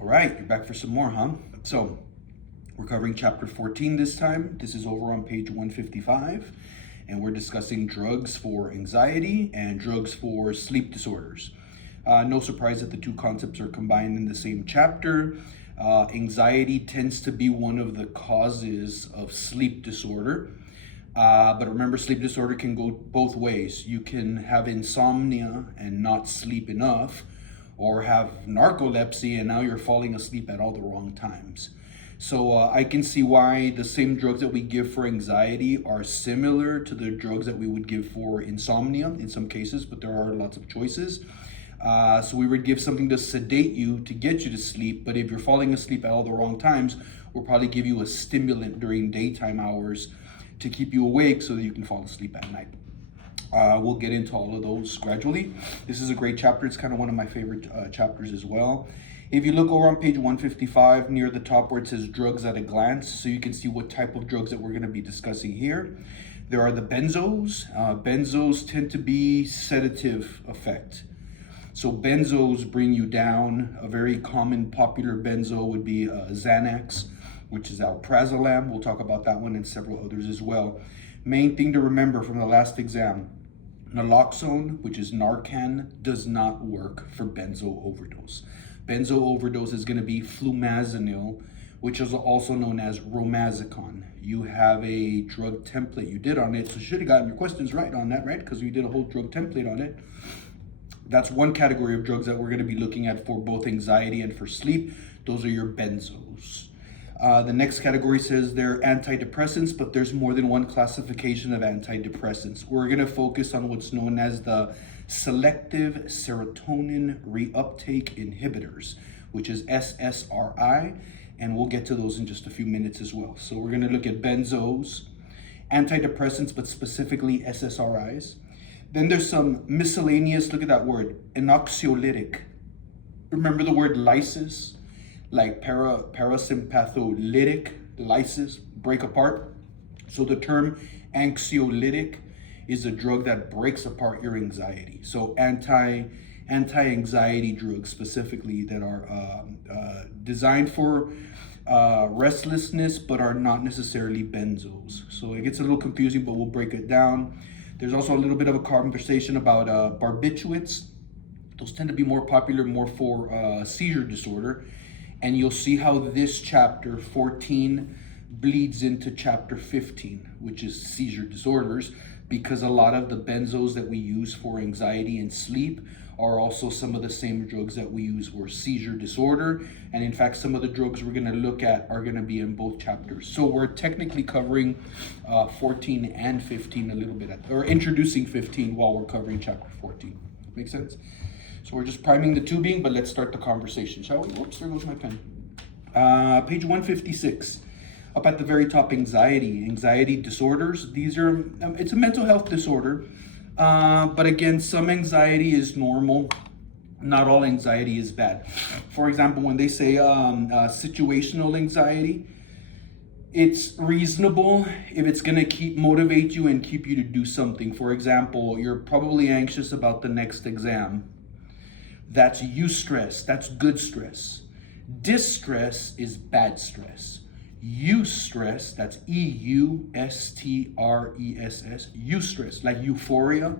All right, you're back for some more, huh? So, we're covering chapter 14 this time. This is over on page 155, and we're discussing drugs for anxiety and drugs for sleep disorders. No surprise that the two concepts are combined in the same chapter. Anxiety tends to be one of the causes of sleep disorder. But remember, sleep disorder can go both ways. You can have insomnia and not sleep enough, or have narcolepsy and now you're falling asleep at all the wrong times. So I can see why the same drugs that we give for anxiety are similar to the drugs that we would give for insomnia in some cases, but there are lots of choices. So we would give something to sedate you to get you to sleep, but if you're falling asleep at all the wrong times, we'll probably give you a stimulant during daytime hours to keep you awake so that you can fall asleep at night. We'll get into all of those gradually. This is a great chapter. It's kind of one of my favorite chapters as well. If you look over on page 155 near the top where it says drugs at a glance, so you can see what type of drugs that we're going to be discussing here. There are the benzos. Benzos tend to be sedative effect. So benzos bring you down. A very common popular benzo would be Xanax, which is alprazolam. We'll talk about that one and several others as well. Main thing to remember from the last exam, naloxone, which is Narcan, does not work for benzo overdose. Benzo overdose is going to be flumazenil, which is also known as romazicon. You have a drug template you did on it, so you should have gotten your questions right on that, right? Because you did a whole drug template on it. That's one category of drugs that we're going to be looking at for both anxiety and for sleep. Those are your benzos. The next category says they're antidepressants, but there's more than one classification of antidepressants. We're going to focus on what's known as the selective serotonin reuptake inhibitors, which is SSRI, and we'll get to those in just a few minutes as well. So we're going to look at benzos, antidepressants, but specifically SSRIs. Then there's some miscellaneous, look at that word, anxiolytic. Remember the word lysis? Like parasympatholytic, lysis, break apart. So the term anxiolytic is a drug that breaks apart your anxiety. So anti-anxiety drugs specifically that are designed for restlessness, but are not necessarily benzos. So it gets a little confusing, but we'll break it down. There's also a little bit of a conversation about barbiturates. Those tend to be more popular, more for seizure disorder. And you'll see how this chapter 14 bleeds into chapter 15, which is seizure disorders, because a lot of the benzos that we use for anxiety and sleep are also some of the same drugs that we use for seizure disorder. And in fact, some of the drugs we're going to look at are going to be in both chapters. So we're technically covering 14 and 15 a little bit, or introducing 15 while we're covering chapter 14. Make sense? So we're just priming the tubing, but let's start the conversation, shall we? Whoops, there goes my pen. Page 156. Up at the very top, anxiety disorders. These are, it's a mental health disorder. But again, some anxiety is normal. Not all anxiety is bad. For example, when they say situational anxiety, it's reasonable if it's going to motivate you and keep you to do something. For example, you're probably anxious about the next exam. That's eustress. That's good stress. Distress is bad stress. Eustress, that's eustress, eustress, like euphoria.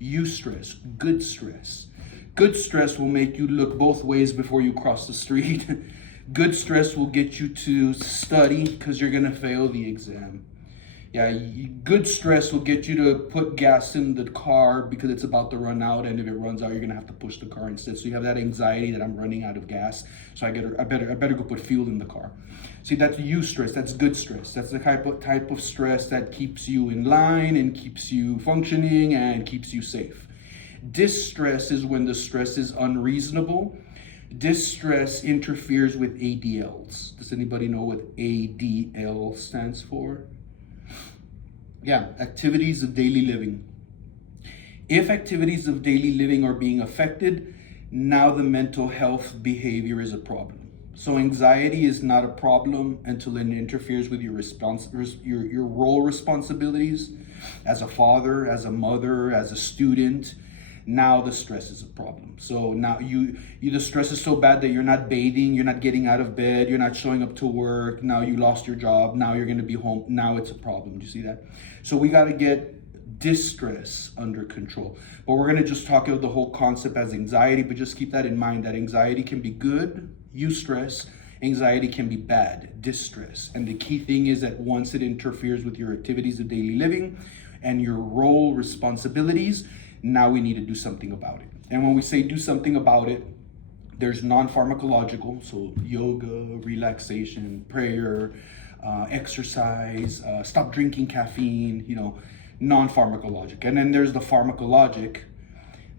Eustress, good stress. Good stress will make you look both ways before you cross the street. Good stress will get you to study because you're going to fail the exam. Yeah, good stress will get you to put gas in the car because it's about to run out, and if it runs out, you're gonna have to push the car instead. So you have that anxiety that I'm running out of gas, so I better go put fuel in the car. See, that's eustress. That's good stress. That's the type of stress that keeps you in line and keeps you functioning and keeps you safe. Distress is when the stress is unreasonable. Distress interferes with ADLs. Does anybody know what ADL stands for? Yeah, activities of daily living. If activities of daily living are being affected, now the mental health behavior is a problem. So anxiety is not a problem until it interferes with your role responsibilities as a father, as a mother, as a student. Now the stress is a problem. So now the stress is so bad that you're not bathing, you're not getting out of bed, you're not showing up to work. Now you lost your job. Now you're going to be home. Now it's a problem. Do you see that? So we got to get distress under control. But we're going to just talk about the whole concept as anxiety, but just keep that in mind that anxiety can be good, eustress. Anxiety can be bad, distress. And the key thing is that once it interferes with your activities of daily living and your role responsibilities, now we need to do something about it. And when we say do something about it, there's non-pharmacological, so yoga, relaxation, prayer, exercise, stop drinking caffeine, non-pharmacologic. And then there's the pharmacologic.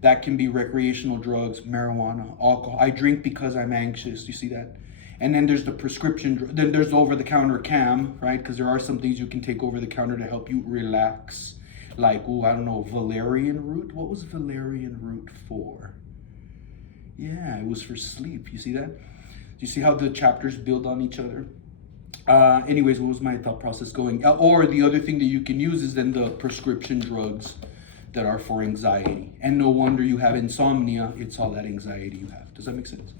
That can be recreational drugs, marijuana, alcohol. I drink because I'm anxious. You see that? And then there's the prescription, then there's the over-the-counter CAM, right? Because there are some things you can take over-the-counter to help you relax. Like, I don't know, valerian root? What was valerian root for? Yeah, it was for sleep. You see that? Do you see how the chapters build on each other? Anyways, what was my thought process going? Or the other thing that you can use is then the prescription drugs that are for anxiety. And no wonder you have insomnia. It's all that anxiety you have. Does that make sense?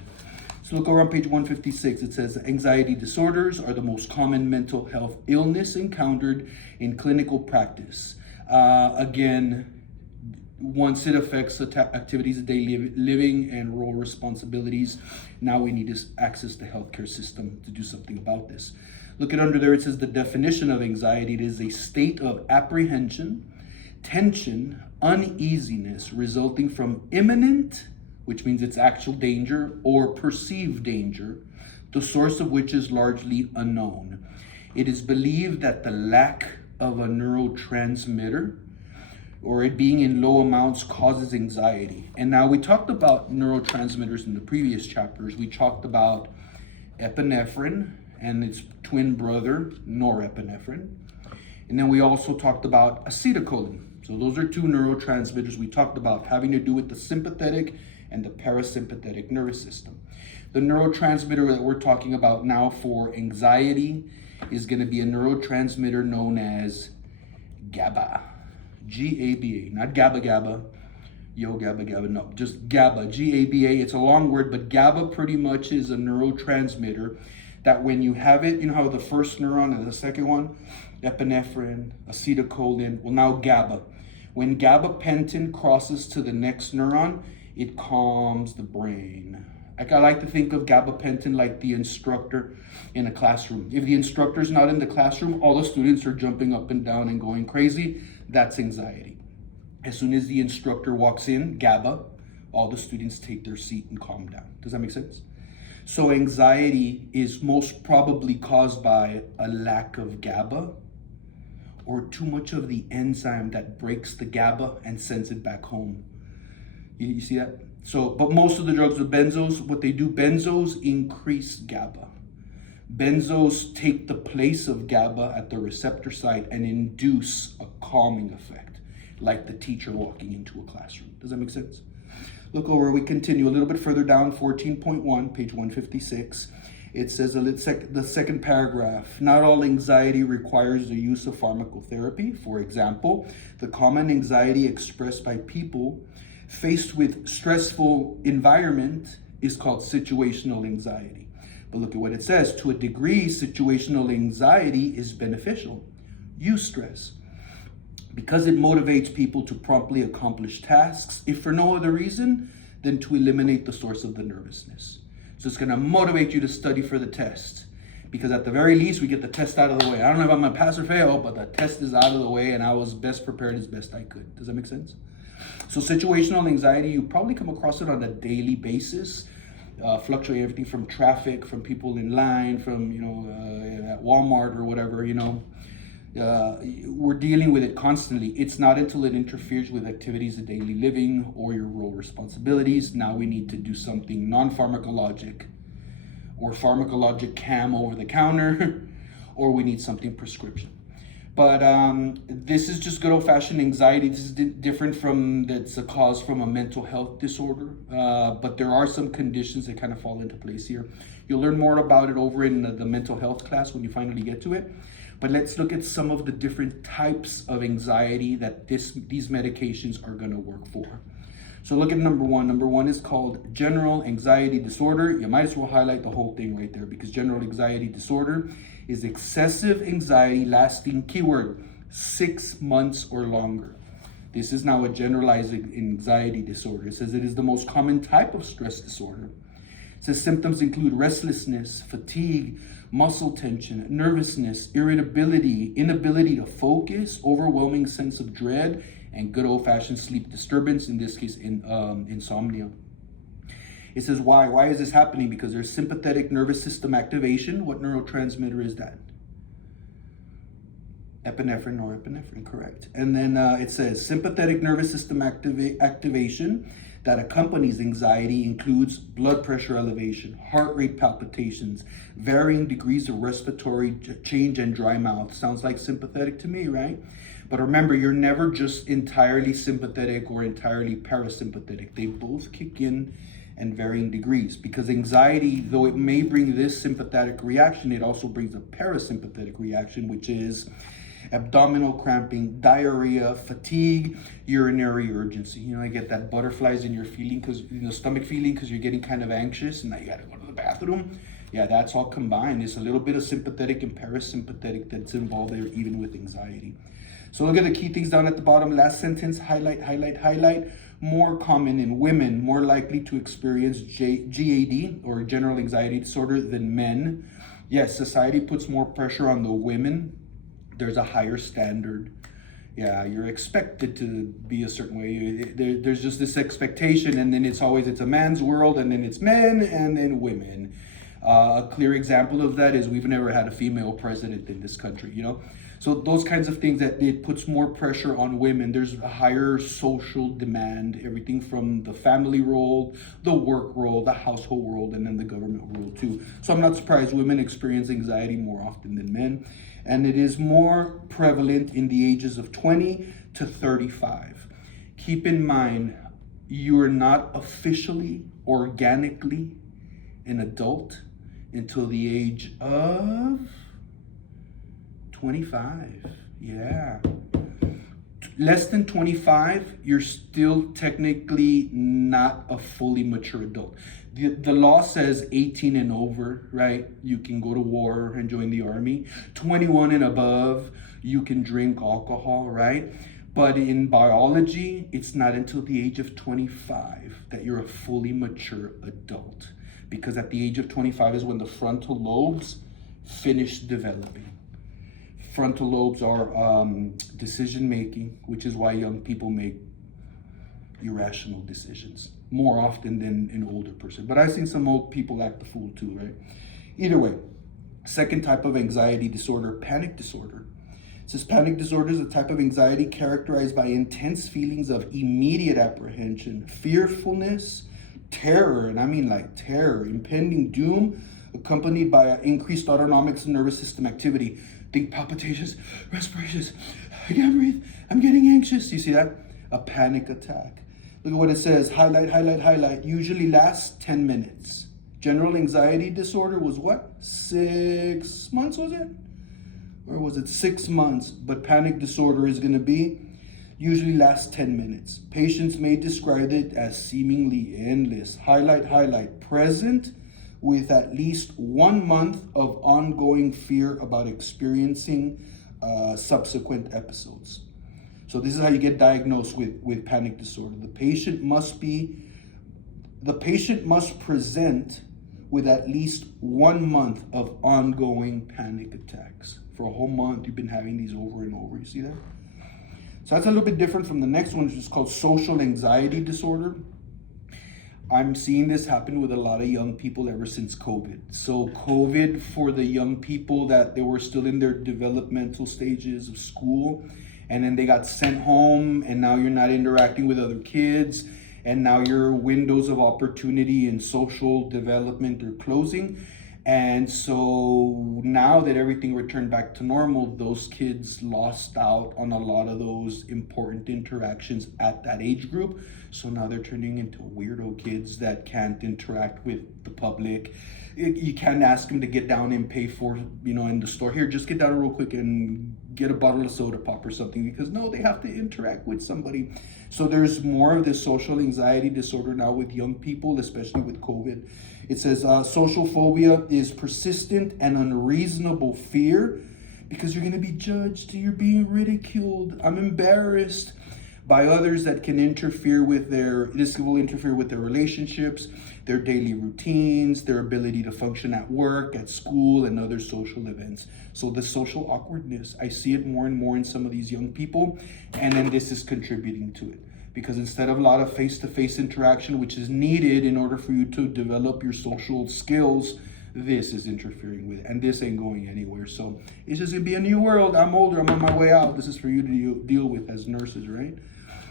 So look over on page 156. It says anxiety disorders are the most common mental health illness encountered in clinical practice. Again, once it affects the activities of daily living and role responsibilities, now we need to access the healthcare system to do something about this. Look at under there, it says the definition of anxiety. It is a state of apprehension, tension, uneasiness resulting from imminent, which means it's actual danger, or perceived danger, the source of which is largely unknown. It is believed that the lack of a neurotransmitter or it being in low amounts causes anxiety. And now we talked about neurotransmitters in the previous chapters. We talked about epinephrine and its twin brother, norepinephrine. And then we also talked about acetylcholine. So those are two neurotransmitters we talked about having to do with the sympathetic and the parasympathetic nervous system. The neurotransmitter that we're talking about now for anxiety is going to be a neurotransmitter known as GABA. G-A-B-A, not GABA, no, just GABA, G-A-B-A. It's a long word, but GABA pretty much is a neurotransmitter that when you have it, you know how the first neuron and the second one, epinephrine, acetylcholine, well now GABA. When gabapentin crosses to the next neuron, it calms the brain. Like I like to think of gabapentin like the instructor in a classroom. If the instructor's not in the classroom, all the students are jumping up and down and going crazy. That's anxiety. As soon as the instructor walks in, GABA, all the students take their seat and calm down. Does that make sense? So anxiety is most probably caused by a lack of GABA or too much of the enzyme that breaks the GABA and sends it back home. You see that? So, but most of the drugs with benzos, what they do, benzos increase GABA. Benzos take the place of GABA at the receptor site and induce a calming effect, like the teacher walking into a classroom. Does that make sense? Look over, we continue a little bit further down, 14.1, page 156. It says, the second paragraph, not all anxiety requires the use of pharmacotherapy. For example, the common anxiety expressed by people faced with stressful environment is called situational anxiety. But look at what it says. To a degree, situational anxiety is beneficial. Eustress. Because it motivates people to promptly accomplish tasks, if for no other reason than to eliminate the source of the nervousness. So it's going to motivate you to study for the test. Because at the very least, we get the test out of the way. I don't know if I'm going to pass or fail, but the test is out of the way and I was best prepared as best I could. Does that make sense? So situational anxiety, you probably come across it on a daily basis. Fluctuate everything from traffic, from people in line, from, at Walmart or whatever, we're dealing with it constantly. It's not until it interferes with activities of daily living or your role responsibilities. Now we need to do something non-pharmacologic or pharmacologic CAM over the counter, or we need something prescription. But this is just good old-fashioned anxiety. This is different from, that's a cause from a mental health disorder. But there are some conditions that kind of fall into place here. You'll learn more about it over in the mental health class when you finally get to it. But let's look at some of the different types of anxiety that these medications are going to work for. So look at number one. Number one is called general anxiety disorder. You might as well highlight the whole thing right there, because general anxiety disorder is excessive anxiety lasting, keyword, 6 months or longer. This is now a generalized anxiety disorder. It says it is the most common type of stress disorder. It says symptoms include restlessness, fatigue, muscle tension, nervousness, irritability, inability to focus, overwhelming sense of dread, and good old-fashioned sleep disturbance, in this case, insomnia. It says why? Why is this happening? Because there's sympathetic nervous system activation. What neurotransmitter is that? Epinephrine, norepinephrine, correct. And then it says sympathetic nervous system activation that accompanies anxiety includes blood pressure elevation, heart rate palpitations, varying degrees of respiratory change, and dry mouth. Sounds like sympathetic to me, right? But remember, you're never just entirely sympathetic or entirely parasympathetic. They both kick in varying degrees, because anxiety, though it may bring this sympathetic reaction, it also brings a parasympathetic reaction, which is abdominal cramping, diarrhea, fatigue, urinary urgency. You know, I get that butterflies in your feeling, because stomach feeling, because you're getting kind of anxious and now you got to go to the bathroom. Yeah, that's all combined. It's a little bit of sympathetic and parasympathetic that's involved there, even with anxiety. So look at the key things down at the bottom. Last sentence, highlight, highlight, highlight. More common in women, more likely to experience GAD or general anxiety disorder than men. Yes, society puts more pressure on the women. There's a higher standard. Yeah, you're expected to be a certain way. There's just this expectation, and then it's a man's world, and then it's men, and then women. A clear example of that is we've never had a female president in this country, So those kinds of things, that it puts more pressure on women. There's a higher social demand, everything from the family role, the work role, the household role, and then the government role too. So I'm not surprised women experience anxiety more often than men. And it is more prevalent in the ages of 20 to 35. Keep in mind, you are not officially, organically an adult until the age of 25. Yeah. Less than 25, you're still technically not a fully mature adult. The law says 18 and over, right? You can go to war and join the army. 21 and above, you can drink alcohol, right? But in biology, it's not until the age of 25 that you're a fully mature adult. Because at the age of 25 is when the frontal lobes finish developing. Frontal lobes are decision making, which is why young people make irrational decisions more often than an older person. But I've seen some old people act the fool too, right? Either way, second type of anxiety disorder, panic disorder. It says panic disorder is a type of anxiety characterized by intense feelings of immediate apprehension, fearfulness, terror, and I mean like terror, impending doom, accompanied by increased autonomic nervous system activity. Think palpitations, respirations, I can't breathe, I'm getting anxious. You see that? A panic attack. Look at what it says, highlight, highlight, highlight. Usually lasts 10 minutes. General anxiety disorder was what? 6 months, was it? Or was it 6 months? But panic disorder is gonna be, usually lasts 10 minutes. Patients may describe it as seemingly endless. Highlight, highlight. Present with at least 1 month of ongoing fear about experiencing subsequent episodes. So this is how you get diagnosed with panic disorder. The patient must present with at least 1 month of ongoing panic attacks. For a whole month, you've been having these over and over. You see that? So that's a little bit different from the next one, which is called social anxiety disorder. I'm seeing this happen with a lot of young people ever since COVID. So COVID, for the young people that they were still in their developmental stages of school, and then they got sent home, and now you're not interacting with other kids, and now your windows of opportunity in social development are closing. And so now that everything returned back to normal, those kids lost out on a lot of those important interactions at that age group. So now they're turning into weirdo kids that can't interact with the public. You can't ask them to get down and pay for, in the store. Here, just get down real quick and get a bottle of soda pop or something, because no, they have to interact with somebody. So there's more of this social anxiety disorder now with young people, especially with COVID. It says social phobia is persistent and unreasonable fear because you're going to be judged, you're being ridiculed, I'm embarrassed by others that can interfere with this will interfere with their relationships, their daily routines, their ability to function at work, at school, and other social events. So the social awkwardness, I see it more and more in some of these young people, and then this is contributing to it. Because instead of a lot of face-to-face interaction, which is needed in order for you to develop your social skills, this is interfering with it, and this ain't going anywhere. So it's just gonna be a new world. I'm older, I'm on my way out. This is for you to deal with as nurses, right?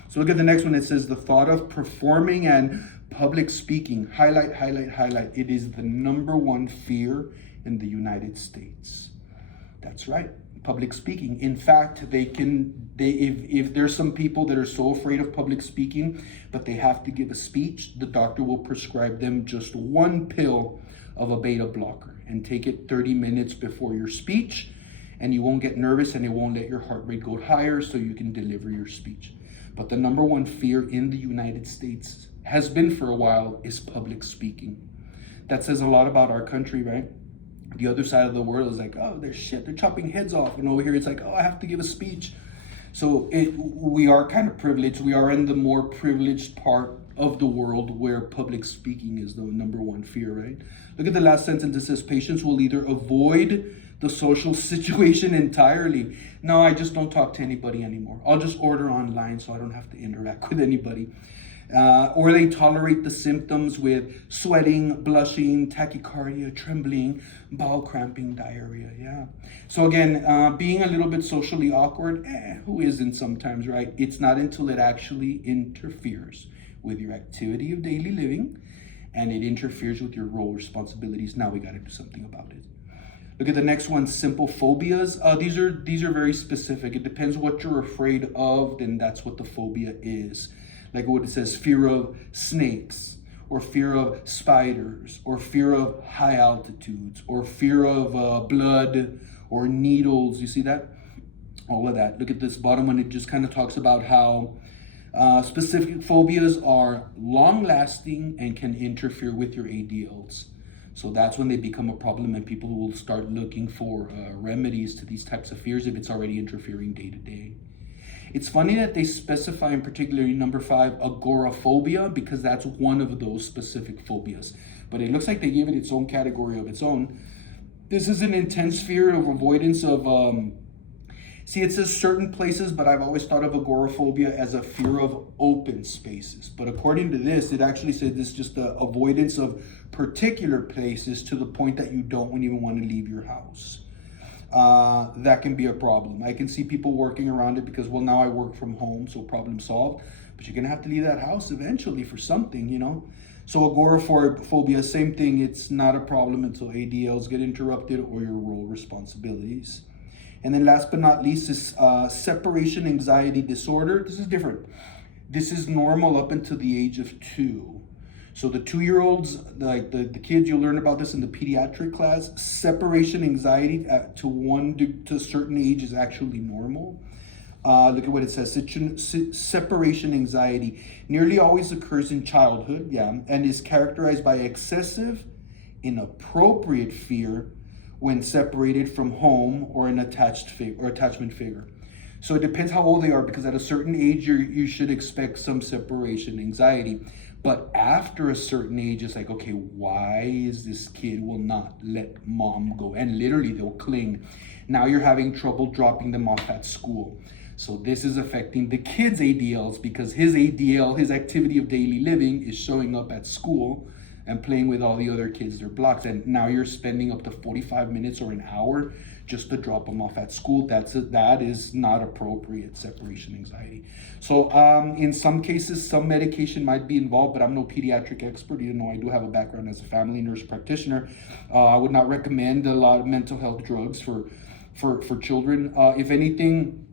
So look at the next one. It says the thought of performing and public speaking. Highlight. It is the number one fear in the United States. That's right. Public speaking. In fact, if there's some people that are so afraid of public speaking, but they have to give a speech, the doctor will prescribe them just one pill of a beta blocker and take it 30 minutes before your speech, and you won't get nervous and it won't let your heart rate go higher so you can deliver your speech. But the number one fear in the United States has been for a while is public speaking. That says a lot about our country, right? The other side of the world is like, oh, they're chopping heads off. And over here it's like, oh, I have to give a speech. So we are kind of privileged. We are in the more privileged part of the world where public speaking is the number one fear, right? Look at the last sentence. It says patients will either avoid the social situation entirely. No, I just don't talk to anybody anymore. I'll just order online so I don't have to interact with anybody. Or they tolerate the symptoms with sweating, blushing, tachycardia, trembling, bowel cramping, diarrhea. Yeah. So again, being a little bit socially awkward, who isn't sometimes, right? It's not until it actually interferes with your activity of daily living and it interferes with your role responsibilities. Now we got to do something about it. Look at the next one, simple phobias. These are very specific. It depends what you're afraid of, then that's what the phobia is. Like what it says, fear of snakes, or fear of spiders, or fear of high altitudes, or fear of blood or needles. You see that? All of that. Look at this bottom one. It just kind of talks about how specific phobias are long-lasting and can interfere with your ADLs. So that's when they become a problem and people will start looking for remedies to these types of fears if it's already interfering day to day. It's funny that they specify in particular number 5, agoraphobia, because that's one of those specific phobias. But it looks like they gave it its own category of its own. This is an intense fear of avoidance of, it says certain places, but I've always thought of agoraphobia as a fear of open spaces. But according to this, it actually said this is just the avoidance of particular places to the point that you don't even want to leave your house. That can be a problem. I can see people working around it because, well, now I work from home, so problem solved. But you're going to have to leave that house eventually for something, So agoraphobia, same thing. It's not a problem until ADLs get interrupted or your role responsibilities. And then last but not least is separation anxiety disorder. This is different. This is normal up until the age of 2. So the 2-year-olds, like the kids, you'll learn about this in the pediatric class. Separation anxiety to a certain age is actually normal. Look at what it says. Separation anxiety nearly always occurs in childhood, and is characterized by excessive, inappropriate fear when separated from home or an attachment figure. So it depends how old they are, because at a certain age you should expect some separation anxiety. But after a certain age, it's like, okay, why is this kid will not let mom go? And literally they'll cling. Now you're having trouble dropping them off at school. So this is affecting the kid's ADLs, because his ADL, his activity of daily living, is showing up at school and playing with all the other kids, their blocks. And now you're spending up to 45 minutes or an hour just to drop them off at school. That is not appropriate separation anxiety. So in some cases, some medication might be involved, but I'm no pediatric expert, even though I do have a background as a family nurse practitioner. I would not recommend a lot of mental health drugs for children. If anything,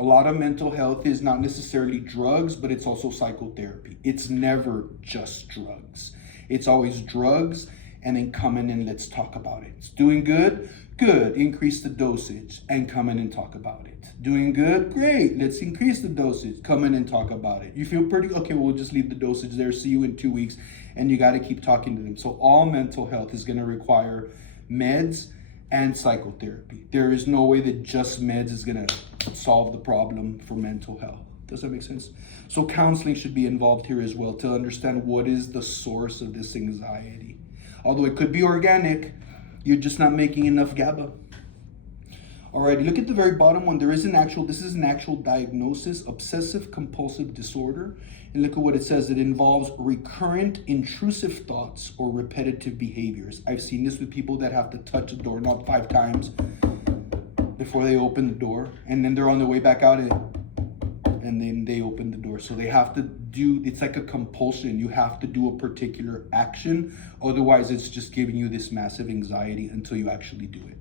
A lot of mental health is not necessarily drugs, but it's also psychotherapy. It's never just drugs. It's always drugs and then come in and let's talk about it. It's doing good? Good. Increase the dosage and come in and talk about it. Doing good? Great. Let's increase the dosage. Come in and talk about it. You feel pretty? Okay, we'll just leave the dosage there. See you in 2 weeks. And you got to keep talking to them. So all mental health is going to require meds and psychotherapy. There is no way that just meds is going to solve the problem for mental health. Does that make sense? So counseling should be involved here as well to understand what is the source of this anxiety. Although it could be organic, you're just not making enough GABA. Alrighty, look at the very bottom one. This is an actual diagnosis, obsessive compulsive disorder. And look at what it says. It involves recurrent intrusive thoughts or repetitive behaviors. I've seen this with people that have to touch the doorknob 5 times before they open the door. And then they're on their way back out and then they open the door. So they have to do, it's like a compulsion. You have to do a particular action. Otherwise, it's just giving you this massive anxiety until you actually do it.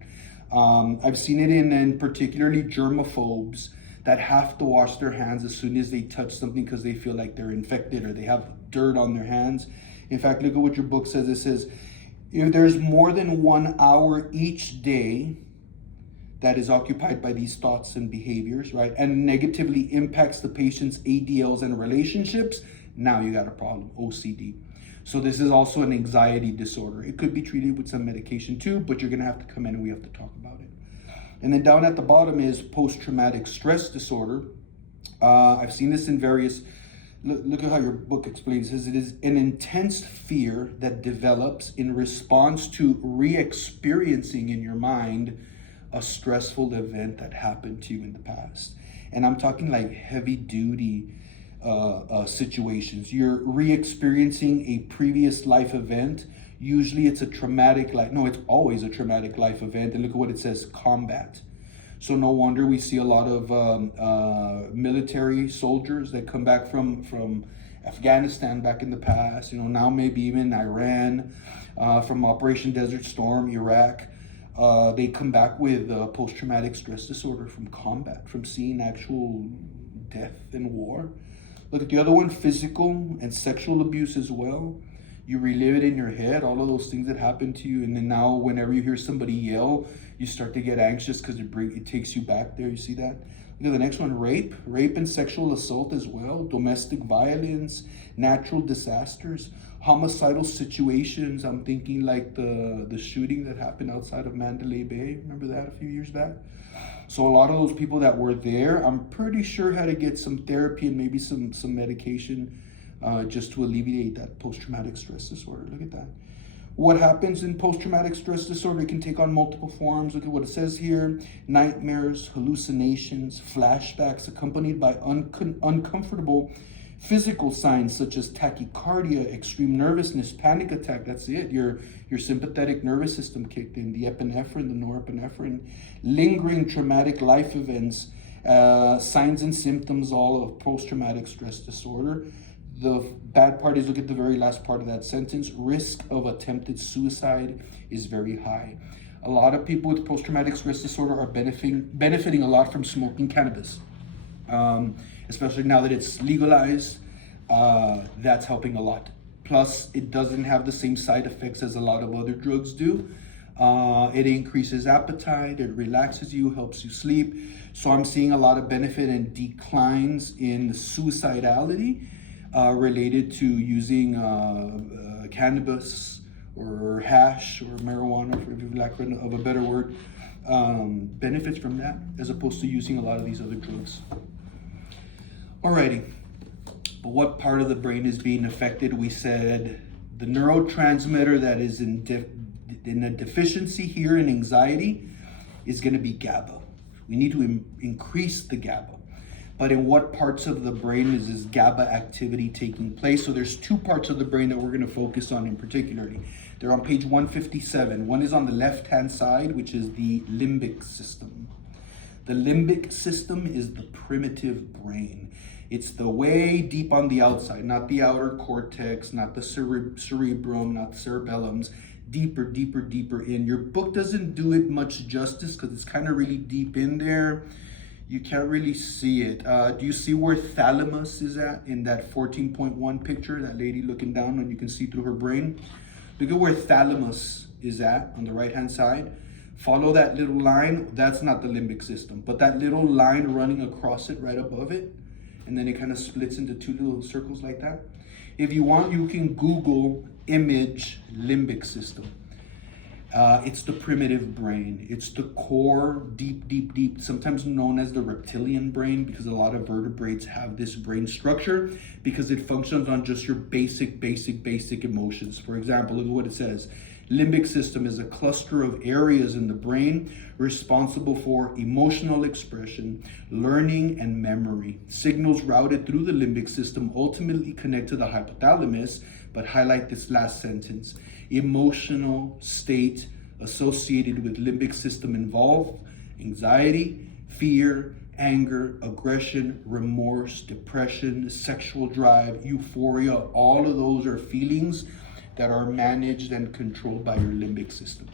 I've seen it in particularly germaphobes that have to wash their hands as soon as they touch something because they feel like they're infected or they have dirt on their hands. In fact, look at what your book says. It says, if there's more than 1 hour each day that is occupied by these thoughts and behaviors, right, and negatively impacts the patient's ADLs and relationships, now you got a problem, OCD. So this is also an anxiety disorder. It could be treated with some medication too, but you're gonna have to come in and we have to talk about it. And then down at the bottom is post-traumatic stress disorder. I've seen this in various, look at how your book explains this. It is an intense fear that develops in response to re-experiencing in your mind a stressful event that happened to you in the past. And I'm talking like heavy duty situations. You're re-experiencing a previous life event. Usually it's a traumatic it's always a traumatic life event. And look at what it says, combat. So no wonder we see a lot of military soldiers that come back from Afghanistan back in the past, now maybe even Iran, from Operation Desert Storm, Iraq. They come back with post-traumatic stress disorder from combat, from seeing actual death and war. Look at the other one, physical and sexual abuse as well. You relive it in your head, all of those things that happened to you. And then now whenever you hear somebody yell, you start to get anxious because it takes you back there. You see that? Look at the next one, rape and sexual assault as well, domestic violence, natural disasters, homicidal situations. I'm thinking like the shooting that happened outside of Mandalay Bay. Remember that a few years back? So a lot of those people that were there, I'm pretty sure had to get some therapy and maybe some medication just to alleviate that post-traumatic stress disorder. Look at that. What happens in post-traumatic stress disorder? It can take on multiple forms. Look at what it says here. Nightmares, hallucinations, flashbacks accompanied by uncomfortable physical signs such as tachycardia, extreme nervousness, panic attack. That's it. Your sympathetic nervous system kicked in, the epinephrine, the norepinephrine, lingering traumatic life events, signs and symptoms all of post-traumatic stress disorder. The bad part is, look at the very last part of that sentence, risk of attempted suicide is very high. A lot of people with post-traumatic stress disorder are benefiting a lot from smoking cannabis. Especially now that it's legalized, that's helping a lot. Plus, it doesn't have the same side effects as a lot of other drugs do. It increases appetite, it relaxes you, helps you sleep. So I'm seeing a lot of benefit and declines in suicidality related to using cannabis or hash or marijuana, for lack of a better word. Benefits from that as opposed to using a lot of these other drugs. Alrighty, but what part of the brain is being affected? We said the neurotransmitter that is in a deficiency here in anxiety is going to be GABA. We need to increase the GABA. But in what parts of the brain is this GABA activity taking place? So there's 2 parts of the brain that we're going to focus on in particularly. They're on page 157. One is on the left-hand side, which is the limbic system. The limbic system is the primitive brain. It's the way deep on the outside, not the outer cortex, not the cerebrum, not the cerebellums, deeper, deeper, deeper in. Your book doesn't do it much justice because it's kind of really deep in there. You can't really see it. Do you see where thalamus is at in that 14.1 picture? That lady looking down and you can see through her brain. Look at where thalamus is at on the right-hand side. Follow that little line. That's not the limbic system, but that little line running across it right above it, and then it kind of splits into two little circles like that. If you want, you can Google image limbic system. It's the primitive brain. It's the core, deep, sometimes known as the reptilian brain, because a lot of vertebrates have this brain structure because it functions on just your basic emotions. For example, look at what it says. Limbic system is a cluster of areas in the brain responsible for emotional expression, learning, and memory. Signals routed through the limbic system ultimately connect to the hypothalamus, but highlight this last sentence. Emotional state associated with limbic system involve anxiety, fear, anger, aggression, remorse, depression, sexual drive, euphoria. All of those are feelings that are managed and controlled by your limbic system.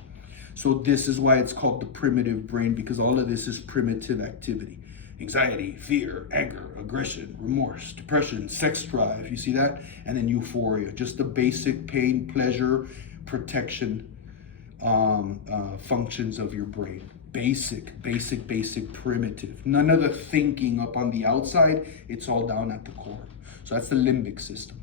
So this is why it's called the primitive brain, because all of this is primitive activity. Anxiety, fear, anger, aggression, remorse, depression, sex drive, you see that? And then euphoria, just the basic pain, pleasure, protection functions of your brain. Basic, primitive. None of the thinking up on the outside, it's all down at the core. So that's the limbic system.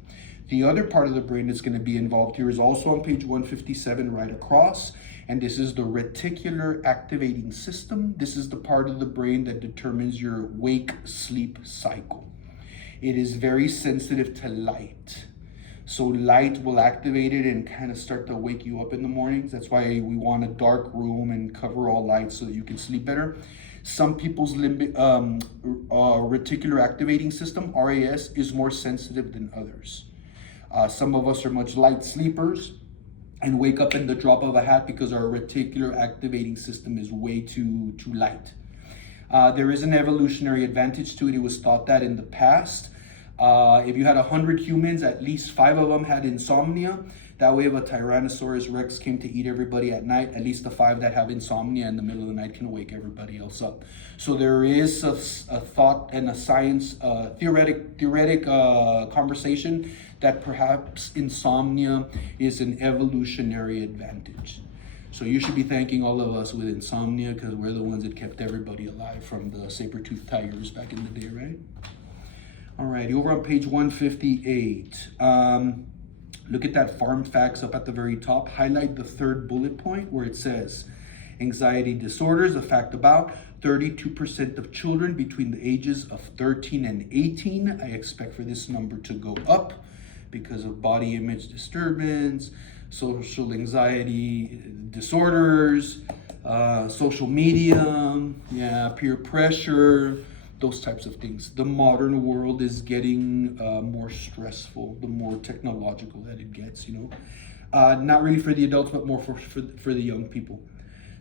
The other part of the brain that's going to be involved here is also on page 157 right across, and this is the reticular activating system. This is the part of the brain that determines your wake-sleep cycle. It is very sensitive to light. So light will activate it and kind of start to wake you up in the mornings. That's why we want a dark room and cover all lights so that you can sleep better. Some people's reticular activating system, RAS, is more sensitive than others. Some of us are much light sleepers and wake up in the drop of a hat because our reticular activating system is way too light. There is an evolutionary advantage to it. It was thought that in the past, if you had 100 humans, at least 5 of them had insomnia. That way, if a Tyrannosaurus Rex came to eat everybody at night, at least the 5 that have insomnia in the middle of the night can wake everybody else up. So there is a thought and a science, theoretic conversation that perhaps insomnia is an evolutionary advantage. So you should be thanking all of us with insomnia because we're the ones that kept everybody alive from the saber-toothed tigers back in the day, right? All right, over on page 158. Look at that Pharm facts up at the very top. Highlight the third bullet point where it says, anxiety disorders, a fact about 32% of children between the ages of 13 and 18. I expect for this number to go up because of body image disturbance, social anxiety disorders, social media, peer pressure, those types of things. The modern world is getting more stressful the more technological that it gets, not really for the adults, but more for the young people.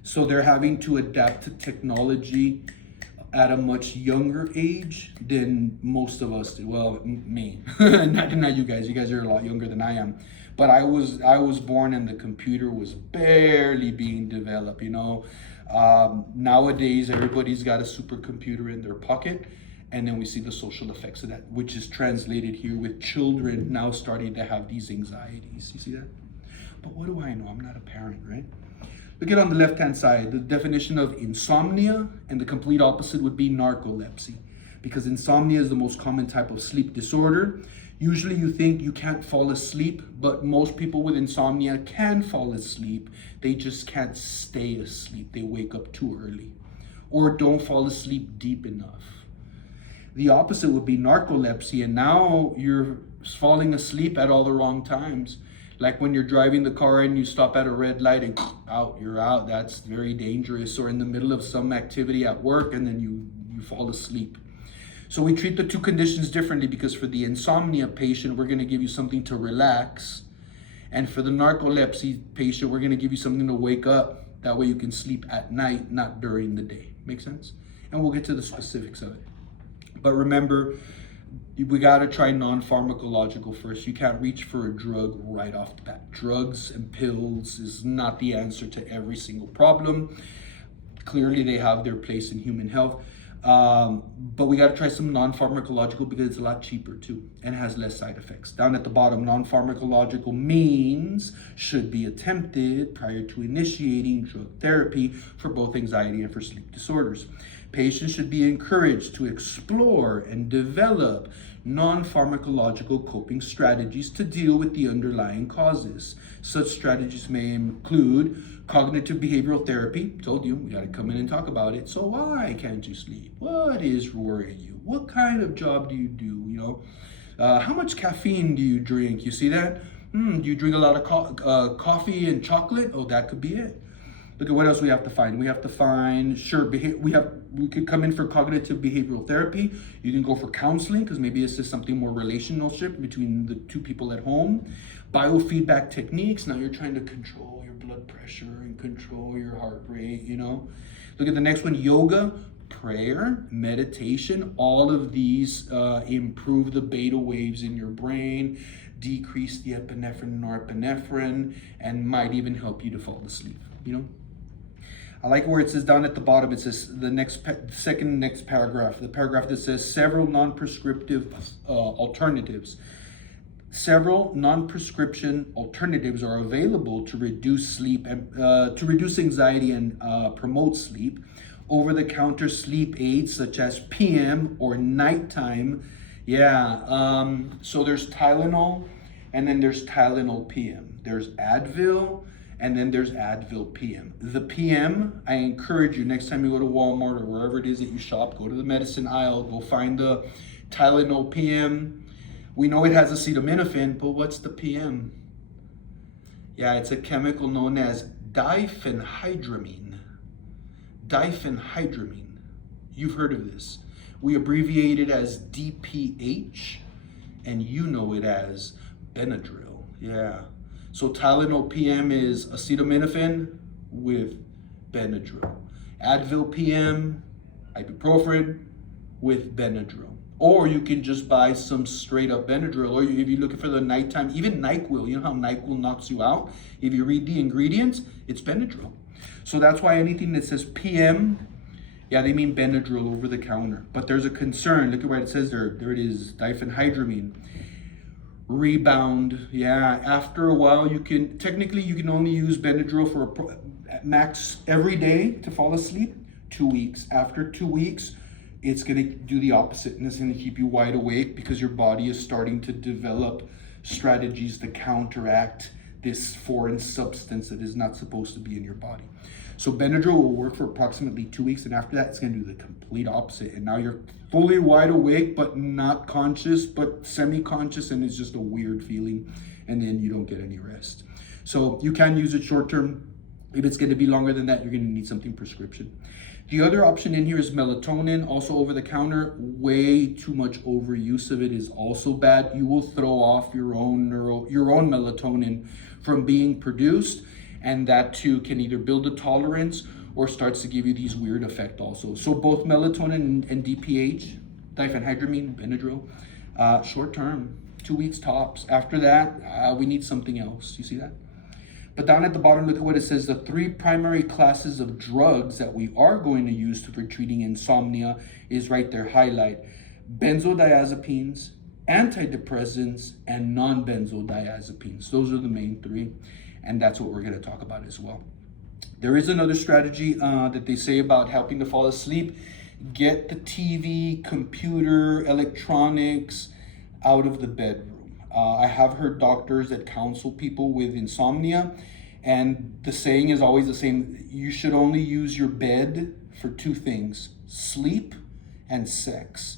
So they're having to adapt to technology at a much younger age than most of us did. Well, me, not you guys. You guys are a lot younger than I am. But I was born and the computer was barely being developed, Nowadays, everybody's got a supercomputer in their pocket, and then we see the social effects of that, which is translated here with children now starting to have these anxieties. You see that? But what do I know? I'm not a parent, right? Look at on the left-hand side, the definition of insomnia, and the complete opposite would be narcolepsy, because insomnia is the most common type of sleep disorder. Usually you think you can't fall asleep, but most people with insomnia can fall asleep. They just can't stay asleep. They wake up too early or don't fall asleep deep enough. The opposite would be narcolepsy, and now you're falling asleep at all the wrong times. Like when you're driving the car and you stop at a red light and you're out. That's very dangerous. Or in the middle of some activity at work and then you fall asleep. So we treat the two conditions differently because for the insomnia patient, we're going to give you something to relax. And for the narcolepsy patient, we're going to give you something to wake up. That way you can sleep at night, not during the day. Make sense? And we'll get to the specifics of it. But remember, we got to try non-pharmacological first. You can't reach for a drug right off the bat. Drugs and pills is not the answer to every single problem. Clearly, they have their place in human health. But we got to try some non-pharmacological because it's a lot cheaper too and has less side effects. Down at the bottom, non-pharmacological means should be attempted prior to initiating drug therapy for both anxiety and for sleep disorders. Patients should be encouraged to explore and develop non-pharmacological coping strategies to deal with the underlying causes. Such strategies may include cognitive behavioral therapy. Told you, we got to come in and talk about it. So why can't you sleep? What is worrying you? What kind of job do you do? How much caffeine do you drink? You see that? Do you drink a lot of coffee and chocolate? Oh, that could be it. Look at what else we have to find. We have to find, sure, we could come in for cognitive behavioral therapy. You can go for counseling because maybe it's just something more relationship between the two people at home. Biofeedback techniques. Now you're trying to control your blood pressure and control your heart rate, Look at the next one, yoga, prayer, meditation. All of these improve the beta waves in your brain, decrease the epinephrine and norepinephrine, and might even help you to fall asleep, I like where it says down at the bottom, it says the second next paragraph, the paragraph that says several non-prescriptive alternatives. Several non-prescription alternatives are available to reduce sleep and to reduce anxiety and promote sleep. Over-the-counter sleep aids such as PM or nighttime. So there's Tylenol, and then there's Tylenol PM. There's Advil, and then there's Advil PM. The PM, I encourage you, next time you go to Walmart or wherever it is that you shop, go to the medicine aisle, go find the Tylenol PM. We know it has acetaminophen, but what's the PM? It's a chemical known as diphenhydramine. Diphenhydramine. You've heard of this. We abbreviate it as DPH, and you know it as Benadryl. So Tylenol PM is acetaminophen with Benadryl. Advil PM, ibuprofen with Benadryl. Or you can just buy some straight up Benadryl. Or if you're looking for the nighttime, even NyQuil. You know how NyQuil knocks you out? If you read the ingredients, it's Benadryl. So that's why anything that says PM, they mean Benadryl over the counter. But there's a concern. Look at what it says there. There it is, diphenhydramine. Rebound. After a while, you can only use Benadryl for max every day to fall asleep. 2 weeks. After 2 weeks, it's going to do the opposite, and it's going to keep you wide awake because your body is starting to develop strategies to counteract this foreign substance that is not supposed to be in your body. So Benadryl will work for approximately 2 weeks, and after that, it's going to do the complete opposite. And now you're fully wide awake, but not conscious, but semi-conscious, and it's just a weird feeling, and then you don't get any rest. So you can use it short term. If it's going to be longer than that, you're going to need something prescription. The other option in here is melatonin, also over the counter. Way too much overuse of it is also bad. You will throw off your own melatonin from being produced, and that too can either build a tolerance or starts to give you these weird effects also. So both melatonin and DPH, diphenhydramine, Benadryl, short term, 2 weeks tops. After that, we need something else. You see that? But down at the bottom, look at what it says. The 3 primary classes of drugs that we are going to use for treating insomnia is right there, highlight. Benzodiazepines, antidepressants, and non-benzodiazepines. Those are the main 3, and that's what we're going to talk about as well. There is another strategy that they say about helping to fall asleep. Get the TV, computer, electronics out of the bedroom. I have heard doctors that counsel people with insomnia, and the saying is always the same. You should only use your bed for 2 things, sleep and sex.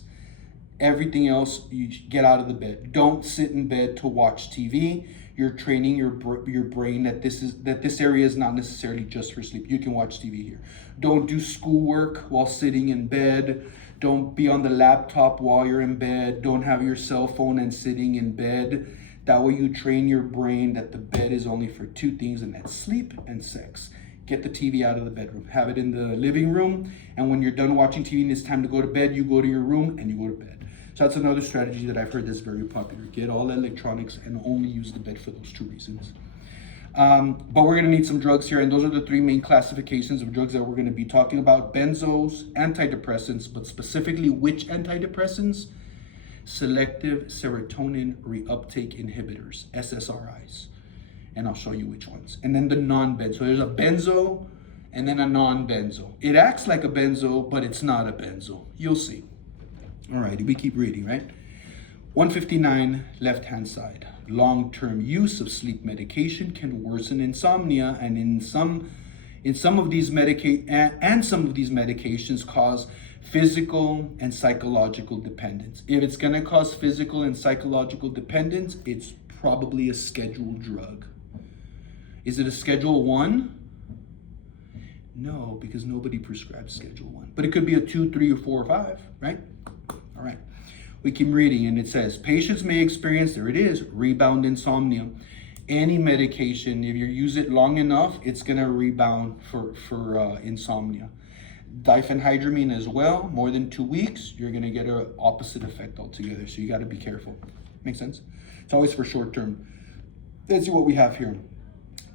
Everything else, you get out of the bed. Don't sit in bed to watch TV. You're training your brain that this area is not necessarily just for sleep. You can watch TV here. Don't do schoolwork while sitting in bed. Don't be on the laptop while you're in bed. Don't have your cell phone and sitting in bed. That way you train your brain that the bed is only for 2 things, and that's sleep and sex. Get the TV out of the bedroom. Have it in the living room, and when you're done watching TV and it's time to go to bed, you go to your room and you go to bed. So that's another strategy that I've heard that's very popular. Get all electronics and only use the bed for those 2 reasons. But we're going to need some drugs here, and those are the three main classifications of drugs that we're going to be talking about: benzos, antidepressants, but specifically which antidepressants? Selective serotonin reuptake inhibitors, SSRIs. And I'll show you which ones. And then the non-benzo. So there's a benzo and then a non-benzo. It acts like a benzo, but it's not a benzo. You'll see. All righty, we keep reading, right? 159, left-hand side. Long-term use of sleep medication can worsen insomnia, and some of these medications cause physical and psychological dependence. If it's going to cause physical and psychological dependence, it's probably a scheduled drug. Is it a Schedule 1? No, because nobody prescribes Schedule 1. But it could be a 2, 3, or 4, or 5, right? All right. We keep reading, and it says, patients may experience, there it is, rebound insomnia. Any medication, if you use it long enough, it's going to rebound for insomnia. Diphenhydramine as well, more than 2 weeks, you're going to get an opposite effect altogether. So you got to be careful. Make sense? It's always for short term. Let's see what we have here.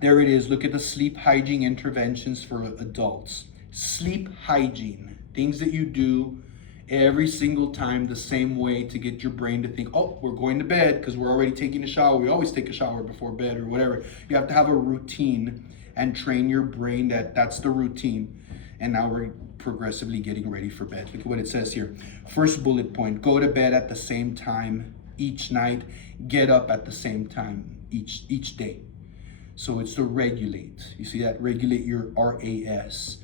There it is. Look at the sleep hygiene interventions for adults. Sleep hygiene, things that you do every single time the same way to get your brain to think, oh, we're going to bed because we're already taking a shower. We always take a shower before bed or whatever. You have to have a routine and train your brain that that's the routine. And now we're progressively getting ready for bed. Look at what it says here. First bullet point, go to bed at the same time each night. Get up at the same time each day. So it's to regulate. You see that? Regulate your RAS.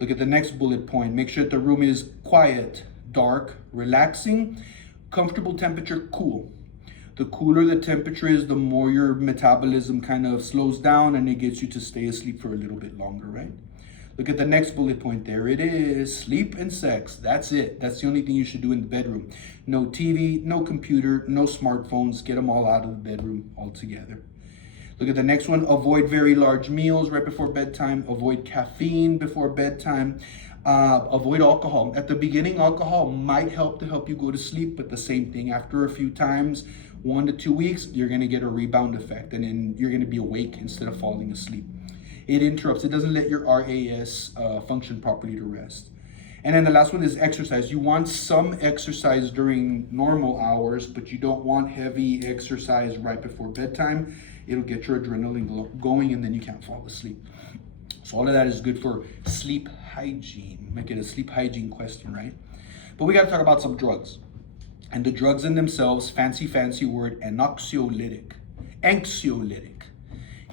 Look at the next bullet point. Make sure that the room is quiet, dark, relaxing, comfortable temperature, cool. The cooler the temperature is, the more your metabolism kind of slows down and it gets you to stay asleep for a little bit longer, right? Look at the next bullet point. There it is. Sleep and sex. That's it. That's the only thing you should do in the bedroom. No TV, no computer, no smartphones. Get them all out of the bedroom altogether. Look at the next one. Avoid very large meals right before bedtime. Avoid caffeine before bedtime. Avoid alcohol. At the beginning, alcohol might help you go to sleep, but the same thing. After a few times, 1 to 2 weeks, you're going to get a rebound effect, and then you're going to be awake instead of falling asleep. It interrupts. It doesn't let your RAS function properly to rest. And then the last one is exercise. You want some exercise during normal hours, but you don't want heavy exercise right before bedtime. It'll get your adrenaline going, and then you can't fall asleep. So all of that is good for sleep hygiene. Make it a sleep hygiene question, right? But we got to talk about some drugs. And the drugs in themselves, fancy word, anxiolytic.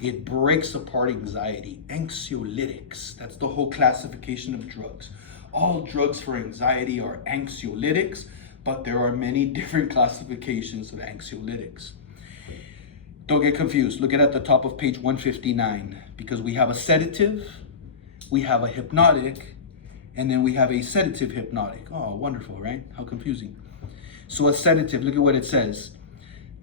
It breaks apart anxiety. Anxiolytics. That's the whole classification of drugs. All drugs for anxiety are anxiolytics, but there are many different classifications of anxiolytics. Don't get confused. Look at the top of page 159, because we have a sedative, we have a hypnotic, and then we have a sedative hypnotic. Oh, wonderful, right? How confusing. So a sedative, look at what it says.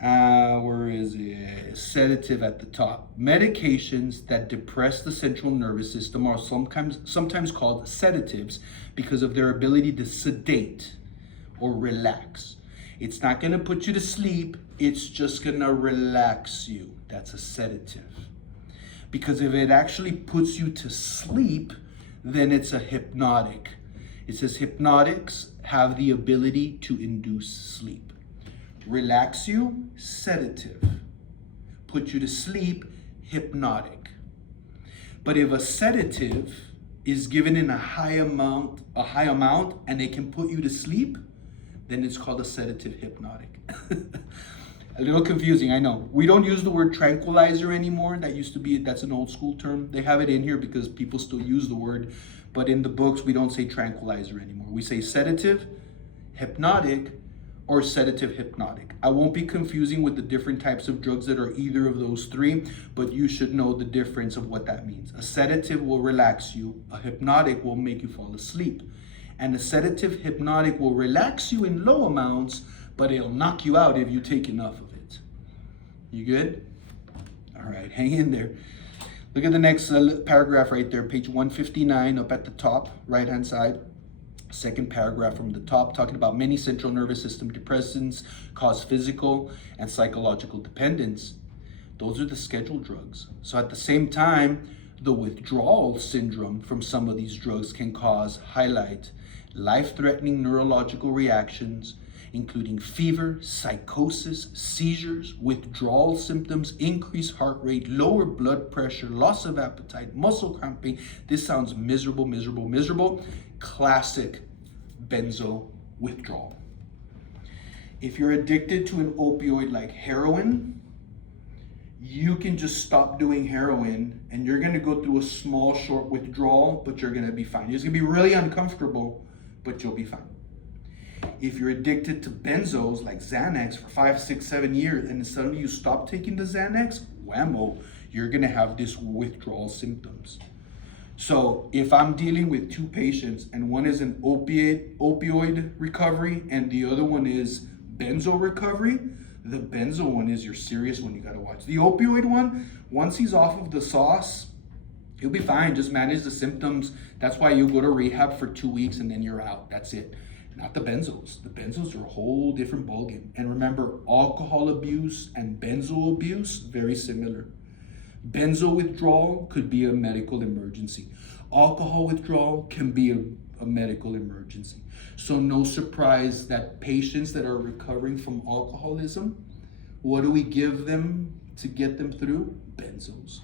Where is it? Sedative at the top. Medications that depress the central nervous system are sometimes called sedatives because of their ability to sedate or relax. It's not going to put you to sleep. It's just going to relax you. That's a sedative. Because if it actually puts you to sleep, then it's a hypnotic. It says hypnotics have the ability to induce sleep. Relax you, sedative. Put you to sleep, hypnotic. But if a sedative is given in a high amount, and it can put you to sleep, then it's called a sedative hypnotic. A little confusing, I know. We don't use the word tranquilizer anymore. That's an old school term. They have it in here because people still use the word, but in the books, we don't say tranquilizer anymore. We say sedative, hypnotic, or sedative hypnotic. I won't be confusing with the different types of drugs that are either of those three, but you should know the difference of what that means. A sedative will relax you. A hypnotic will make you fall asleep. And a sedative hypnotic will relax you in low amounts, but it'll knock you out if you take enough of it. You good? All right, hang in there. Look at the next paragraph right there, page 159 up at the top, right-hand side. Second paragraph from the top, talking about many central nervous system depressants cause physical and psychological dependence. Those are the scheduled drugs. So at the same time, the withdrawal syndrome from some of these drugs can highlight life-threatening neurological reactions, including fever, psychosis, seizures, withdrawal symptoms, increased heart rate, lower blood pressure, loss of appetite, muscle cramping. This sounds miserable, miserable, miserable. Classic benzo withdrawal. If you're addicted to an opioid like heroin, you can just stop doing heroin and you're gonna go through a small, short withdrawal, but you're gonna be fine. It's gonna be really uncomfortable, but you'll be fine. If you're addicted to benzos like Xanax for 5, 6, 7 years, and suddenly you stop taking the Xanax, whammo, you're gonna have this withdrawal symptoms. So if I'm dealing with two patients and one is an opioid recovery and the other one is benzo recovery, the benzo one is your serious one you gotta watch. The opioid one, once he's off of the sauce, he'll be fine. Just manage the symptoms. That's why you go to rehab for 2 weeks and then you're out. That's it. Not the benzos. The benzos are a whole different ballgame. And remember, alcohol abuse and benzo abuse, very similar. Benzo withdrawal could be a medical emergency. Alcohol withdrawal can be a medical emergency. So no surprise that patients that are recovering from alcoholism, what do we give them to get them through? Benzos.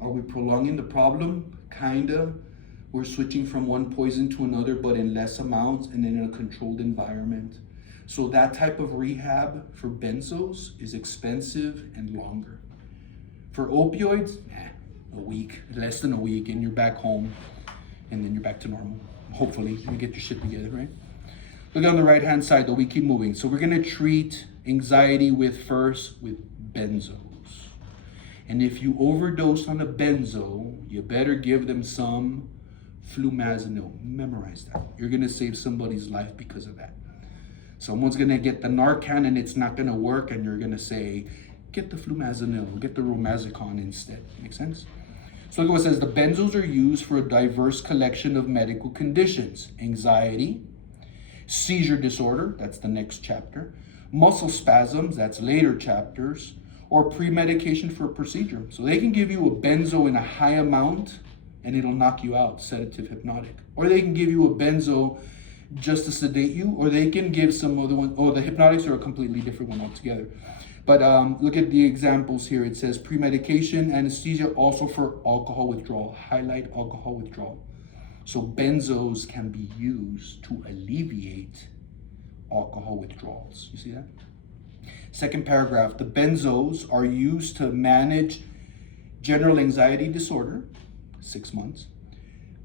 Are we prolonging the problem? Kinda. We're switching from one poison to another, but in less amounts and in a controlled environment. So that type of rehab for benzos is expensive and longer. For opioids, a week, less than a week, and you're back home, and then you're back to normal. Hopefully, you get your shit together, right? Look on the right-hand side, though, we keep moving. So we're gonna treat anxiety with benzos. And if you overdose on a benzo, you better give them some flumazenil. Memorize that. You're gonna save somebody's life because of that. Someone's gonna get the Narcan and it's not gonna work, and you're gonna say, get the flumazenil, get the romazicon instead. Make sense? So look what it says. The benzos are used for a diverse collection of medical conditions. Anxiety, seizure disorder, that's the next chapter, muscle spasms, that's later chapters, or pre-medication for a procedure. So they can give you a benzo in a high amount and it'll knock you out, sedative, hypnotic. Or they can give you a benzo just to sedate you, or they can give some other one. Oh, the hypnotics are a completely different one altogether. But look at the examples here. It says pre-medication anesthesia, also for alcohol withdrawal. Highlight alcohol withdrawal. So benzos can be used to alleviate alcohol withdrawals. You see that? Second paragraph, the benzos are used to manage general anxiety disorder, 6 months.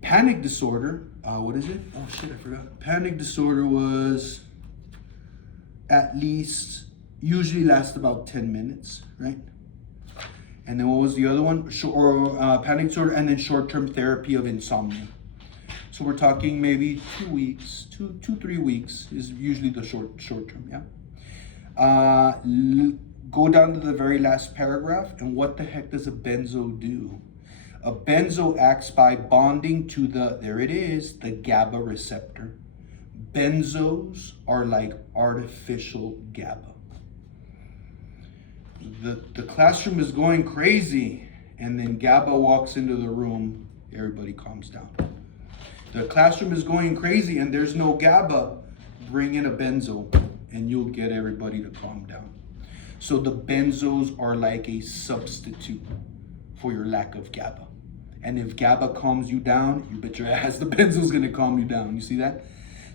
Panic disorder, what is it? Oh shit, I forgot. Panic disorder was at least, usually lasts about 10 minutes, right? And then what was the other one? Panic disorder, and then short-term therapy of insomnia. So we're talking maybe 2 weeks, 3 weeks is usually the short term, yeah? Go down to the very last paragraph, and what the heck does a benzo do? A benzo acts by bonding to the GABA receptor. Benzos are like artificial GABA. The classroom is going crazy, and then GABA walks into the room, everybody calms down. The classroom is going crazy and there's no GABA, bring in a benzo and you'll get everybody to calm down. So the benzos are like a substitute for your lack of GABA. And if GABA calms you down, you bet your ass the benzo's gonna calm you down. You see that?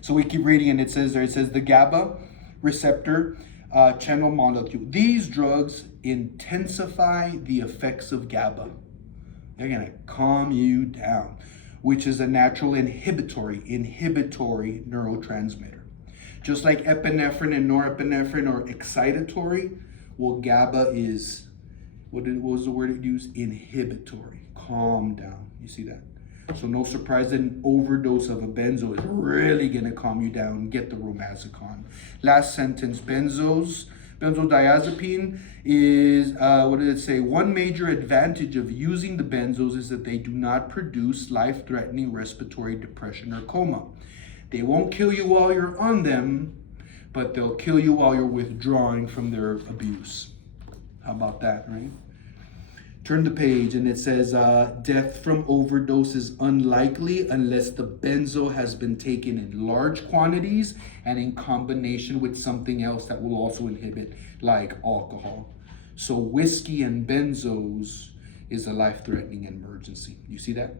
So we keep reading and it says the GABA receptor channel molecule. These drugs intensify the effects of GABA. They're gonna calm you down, which is a natural inhibitory neurotransmitter. Just like epinephrine and norepinephrine are excitatory, well, GABA is, what was the word it used? Inhibitory, calm down. You see that? So no surprise that an overdose of a benzo is really gonna calm you down. Get the romazicon. Last sentence, benzodiazepine is, what did it say? One major advantage of using the benzos is that they do not produce life-threatening respiratory depression or coma. They won't kill you while you're on them, but they'll kill you while you're withdrawing from their abuse. How about that, right? Turn the page and it says death from overdose is unlikely unless the benzo has been taken in large quantities and in combination with something else that will also inhibit, like alcohol. So whiskey and benzos is a life-threatening emergency. You see that?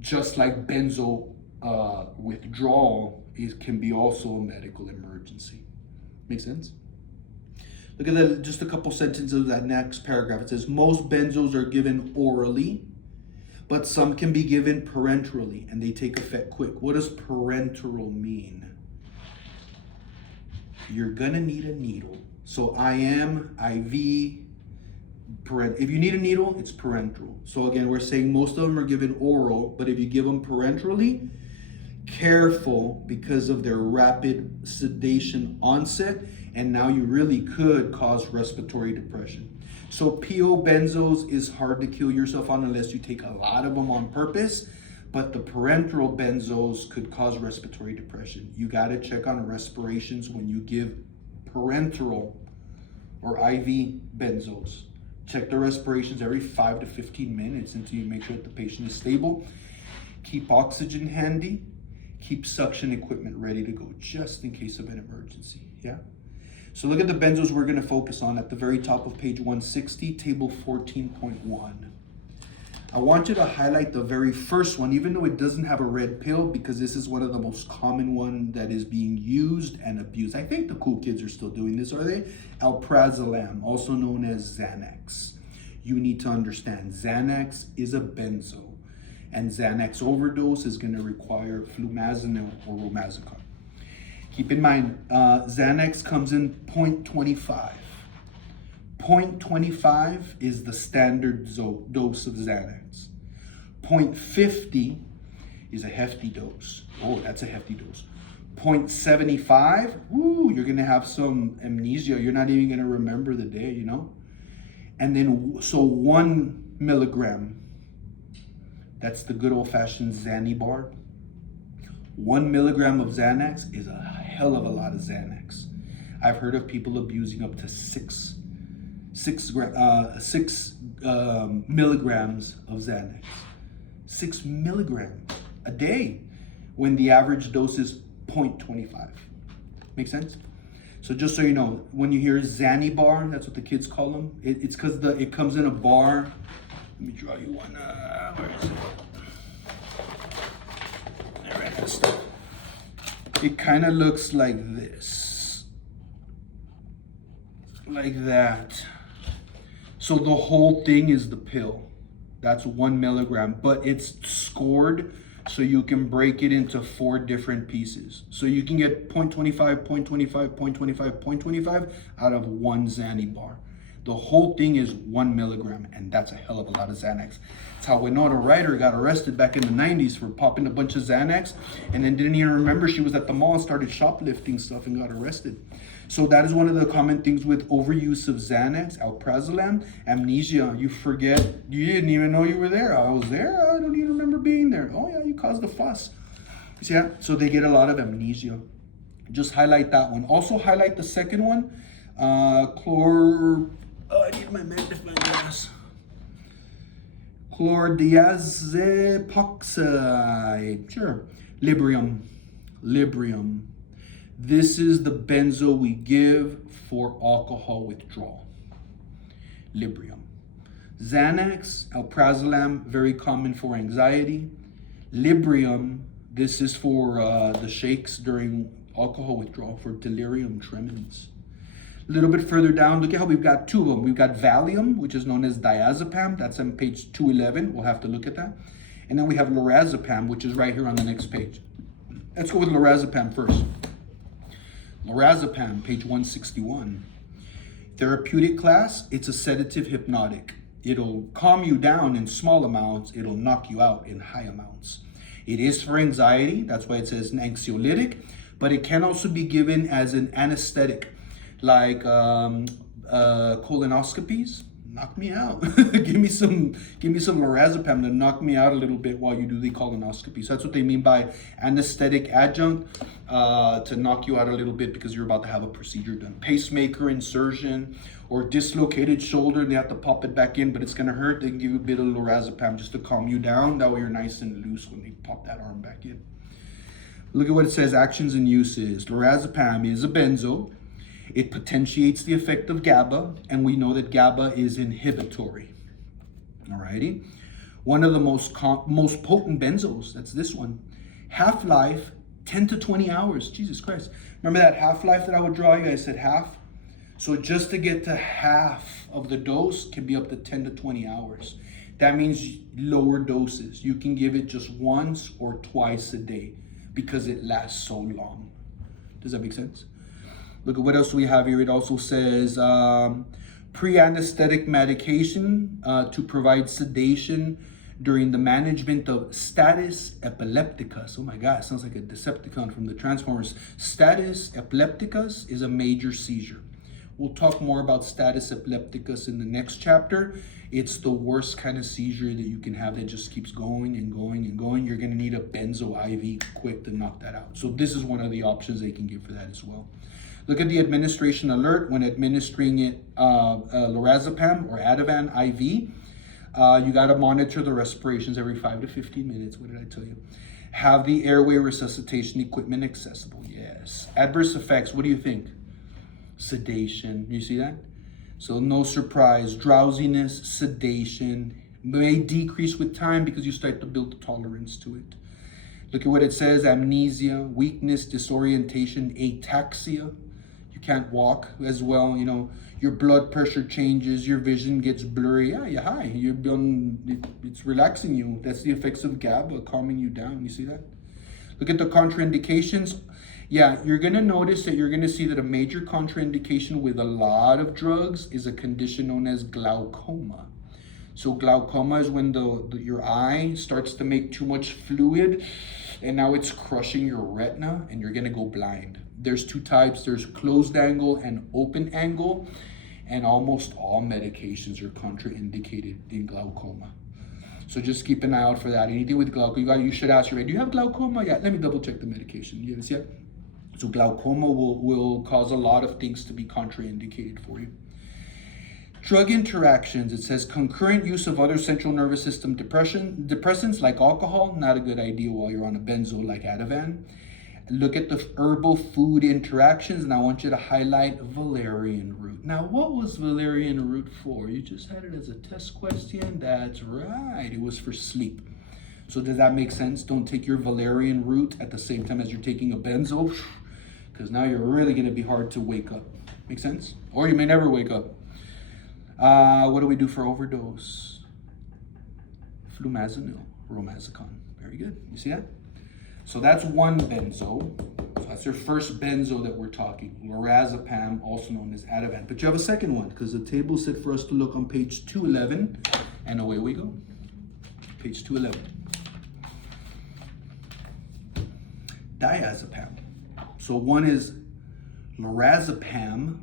Just like benzo withdrawal can be also a medical emergency. Make sense? Look at that, just a couple sentences of that next paragraph. It says, most benzos are given orally, but some can be given parenterally, and they take effect quick. What does parenteral mean? You're gonna need a needle. So IM, IV, if you need a needle, it's parenteral. So again, we're saying most of them are given oral, but if you give them parenterally, careful because of their rapid sedation onset, and now you really could cause respiratory depression. So PO benzos is hard to kill yourself on unless you take a lot of them on purpose, but the parenteral benzos could cause respiratory depression. You gotta check on respirations when you give parenteral or IV benzos. Check the respirations every 5 to 15 minutes until you make sure that the patient is stable. Keep oxygen handy. Keep suction equipment ready to go just in case of an emergency, yeah? So look at the benzos we're gonna focus on at the very top of page 160, table 14.1. I want you to highlight the very first one, even though it doesn't have a red pill, because this is one of the most common one that is being used and abused. I think the cool kids are still doing this, are they? Alprazolam, also known as Xanax. You need to understand, Xanax is a benzo, and Xanax overdose is gonna require flumazenil or romazicon. Keep in mind, Xanax comes in 0.25. 0.25 is the standard dose of Xanax. 0.50 is a hefty dose. Oh, that's a hefty dose. 0.75, woo, you're gonna have some amnesia. You're not even gonna remember the day, you know? And then, so 1 milligram, that's the good old-fashioned Xanny bar. 1 milligram of Xanax is a hell of a lot of Xanax. I've heard of people abusing up to 6 milligrams of Xanax. 6 milligrams a day when the average dose is 0.25. Make sense? So just so you know, when you hear Xanny bar, that's what the kids call them. It's because it comes in a bar. Let me draw you one. Where is it? It kind of looks like this, like that. So the whole thing is the pill. That's 1 milligram, but it's scored so you can break it into 4 different pieces. So you can get 0.25, 0.25, 0.25, 0.25 out of 1 Xanny bar. The whole thing is 1 milligram, and that's a hell of a lot of Xanax. That's how Winona Ryder got arrested back in the 90s for popping a bunch of Xanax, and then didn't even remember she was at the mall and started shoplifting stuff and got arrested. So that is one of the common things with overuse of Xanax, alprazolam, amnesia. You forget, you didn't even know you were there. I was there, I don't even remember being there. Oh yeah, you caused a fuss. See, yeah? So they get a lot of amnesia. Just highlight that one. Also highlight the second one, I need my magnifying glass. Chlordiazepoxide. Sure. Librium. This is the benzo we give for alcohol withdrawal. Librium. Xanax, alprazolam, very common for anxiety. Librium, this is for the shakes during alcohol withdrawal, for delirium tremens. A little bit further down, look at how we've got 2 of them. We've got Valium, which is known as diazepam. That's on page 211. We'll have to look at that. And then we have lorazepam, which is right here on the next page. Let's go with lorazepam first. Lorazepam, page 161. Therapeutic class, it's a sedative hypnotic. It'll calm you down in small amounts. It'll knock you out in high amounts. It is for anxiety. That's why it says an anxiolytic. But it can also be given as an anesthetic, like colonoscopies. knock me out. give me some lorazepam to knock me out a little bit while you do the colonoscopy. So that's what they mean by anesthetic adjunct, to knock you out a little bit because you're about to have a procedure done. Pacemaker insertion or dislocated shoulder, they have to pop it back in, but it's gonna hurt. They can give you a bit of lorazepam just to calm you down. That way you're nice and loose when they pop that arm back in. Look at what it says, actions and uses. Lorazepam is a benzo. It potentiates the effect of GABA, and we know that GABA is inhibitory. Alrighty. One of the most potent benzos, that's this one. Half-life, 10 to 20 hours. Jesus Christ. Remember that half-life that I would draw you? I said half. So just to get to half of the dose can be up to 10 to 20 hours. That means lower doses. You can give it just once or twice a day because it lasts so long. Does that make sense? Look at what else we have here. It also says pre-anesthetic medication to provide sedation during the management of status epilepticus. Oh my God, sounds like a Decepticon from the Transformers. Status epilepticus is a major seizure. We'll talk more about status epilepticus in the next chapter. It's the worst kind of seizure that you can have that just keeps going and going and going. You're gonna need a benzo IV quick to knock that out. So this is one of the options they can give for that as well. Look at the administration alert when administering it, lorazepam or Ativan IV. You gotta monitor the respirations every 5 to 15 minutes. What did I tell you? Have the airway resuscitation equipment accessible. Yes. Adverse effects, what do you think? Sedation, you see that? So no surprise, drowsiness, sedation may decrease with time because you start to build a tolerance to it. Look at what it says, amnesia, weakness, disorientation, ataxia. You can't walk as well, you know, your blood pressure changes, your vision gets blurry. Yeah, you're high, it's relaxing you. That's the effects of GABA, calming you down, you see that? Look at the contraindications. Yeah, you're gonna notice that you're gonna see that a major contraindication with a lot of drugs is a condition known as glaucoma. So glaucoma is when your eye starts to make too much fluid and now it's crushing your retina and you're gonna go blind. There's two types, there's closed angle and open angle, and almost all medications are contraindicated in glaucoma. So just keep an eye out for that. Anything with glaucoma, you should ask your do you have glaucoma? Yeah, let me double check the medication. You see it? So glaucoma will cause a lot of things to be contraindicated for you. Drug interactions, it says concurrent use of other central nervous system depressants like alcohol, not a good idea while you're on a benzo like Ativan. Look at the herbal food interactions, and I want you to highlight valerian root. Now, what was valerian root for? You just had it as a test question. That's right, it was for sleep. So does that make sense? Don't take your valerian root at the same time as you're taking a benzo, because now you're really going to be hard to wake up. Make sense? Or you may never wake up. What do we do for overdose? Flumazenil, romazicon. Very good. You see that? So that's one benzo. So that's your first benzo that we're talking. Lorazepam, also known as Ativan. But you have a second one, because the table said for us to look on page 211, and away we go. Page 211. Diazepam. So one is lorazepam,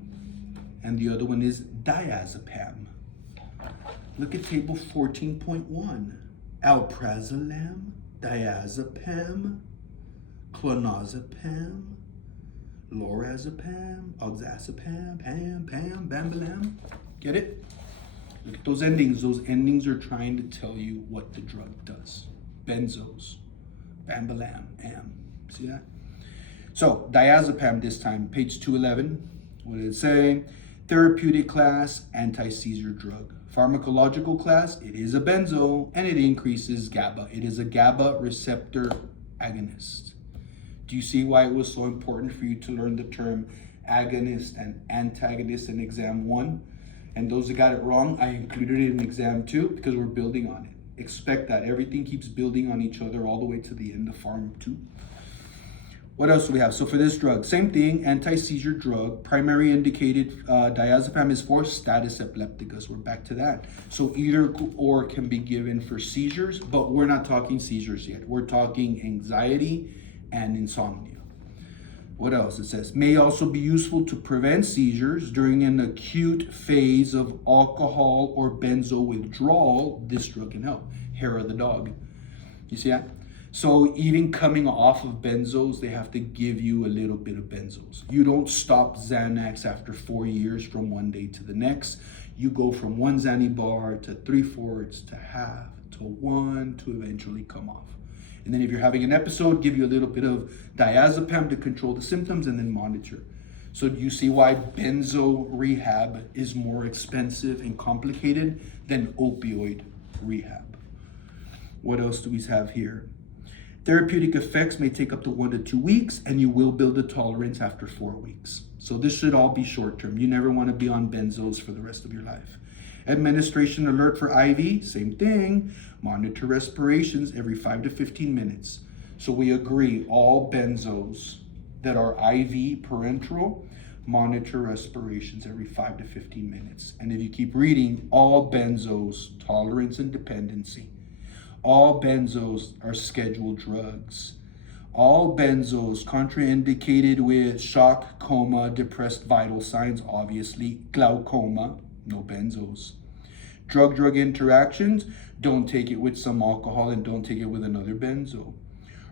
and the other one is diazepam. Look at table 14.1. Alprazolam, diazepam, clonazepam, lorazepam, oxazepam, bambalam. Get it? Look at those endings. Those endings are trying to tell you what the drug does. Benzos, bambalam, am. See that? So diazepam this time, page 211. What did it say? Therapeutic class, anti-seizure drug. Pharmacological class, it is a benzo and it increases GABA. It is a GABA receptor agonist. Do you see why it was so important for you to learn the term agonist and antagonist in exam 1? And those that got it wrong, I included it in exam 2 because we're building on it. Expect that. Everything keeps building on each other all the way to the end of Pharm 2. What else do we have? So for this drug, same thing, anti-seizure drug, primary indicated diazepam is for status epilepticus. We're back to that. So either or can be given for seizures, but we're not talking seizures yet. We're talking anxiety and insomnia. What else? It says, may also be useful to prevent seizures during an acute phase of alcohol or benzo withdrawal. This drug can help. Hair of the dog. You see that? So even coming off of benzos, they have to give you a little bit of benzos. You don't stop Xanax after 4 years from one day to the next. You go from one Xanny bar to 3/4 to half to one to eventually come off. And then if you're having an episode, give you a little bit of diazepam to control the symptoms and then monitor. So do you see why benzo rehab is more expensive and complicated than opioid rehab? What else do we have here? Therapeutic effects may take up to 1 to 2 weeks, and you will build a tolerance after 4 weeks. So this should all be short term. You never want to be on benzos for the rest of your life. Administration alert for IV, same thing. Monitor respirations every 5 to 15 minutes. So we agree, all benzos that are IV parenteral, monitor respirations every 5 to 15 minutes. And if you keep reading, all benzos, tolerance and dependency. All benzos are scheduled drugs. All benzos contraindicated with shock, coma, depressed vital signs, obviously, glaucoma, no benzos. Drug-drug interactions, don't take it with some alcohol and don't take it with another benzo.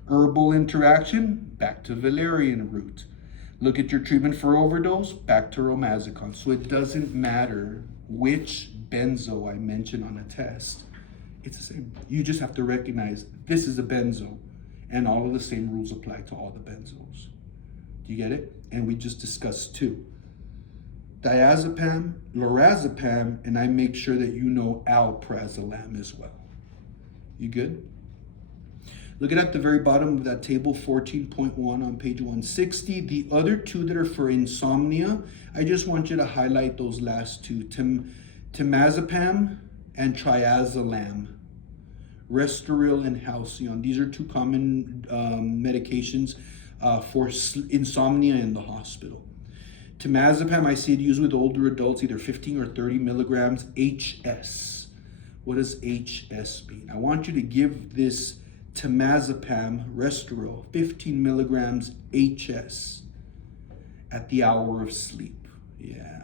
Herbal interaction, back to valerian root. Look at your treatment for overdose, back to romazicon. So it doesn't matter which benzo I mention on a test. It's the same. You just have to recognize this is a benzo and all of the same rules apply to all the benzos. Do you get it? And we just discussed 2. Diazepam, lorazepam, and I make sure that you know alprazolam as well. You good? Look at the very bottom of that table, 14.1 on page 160. The other 2 that are for insomnia, I just want you to highlight those last 2, temazepam and triazolam. Restoril and Halcyon. These are 2 common medications for insomnia in the hospital. Temazepam, I see it used with older adults, either 15 or 30 milligrams HS. What does HS mean? I want you to give this temazepam, Restoril, 15 milligrams HS at the hour of sleep. Yeah.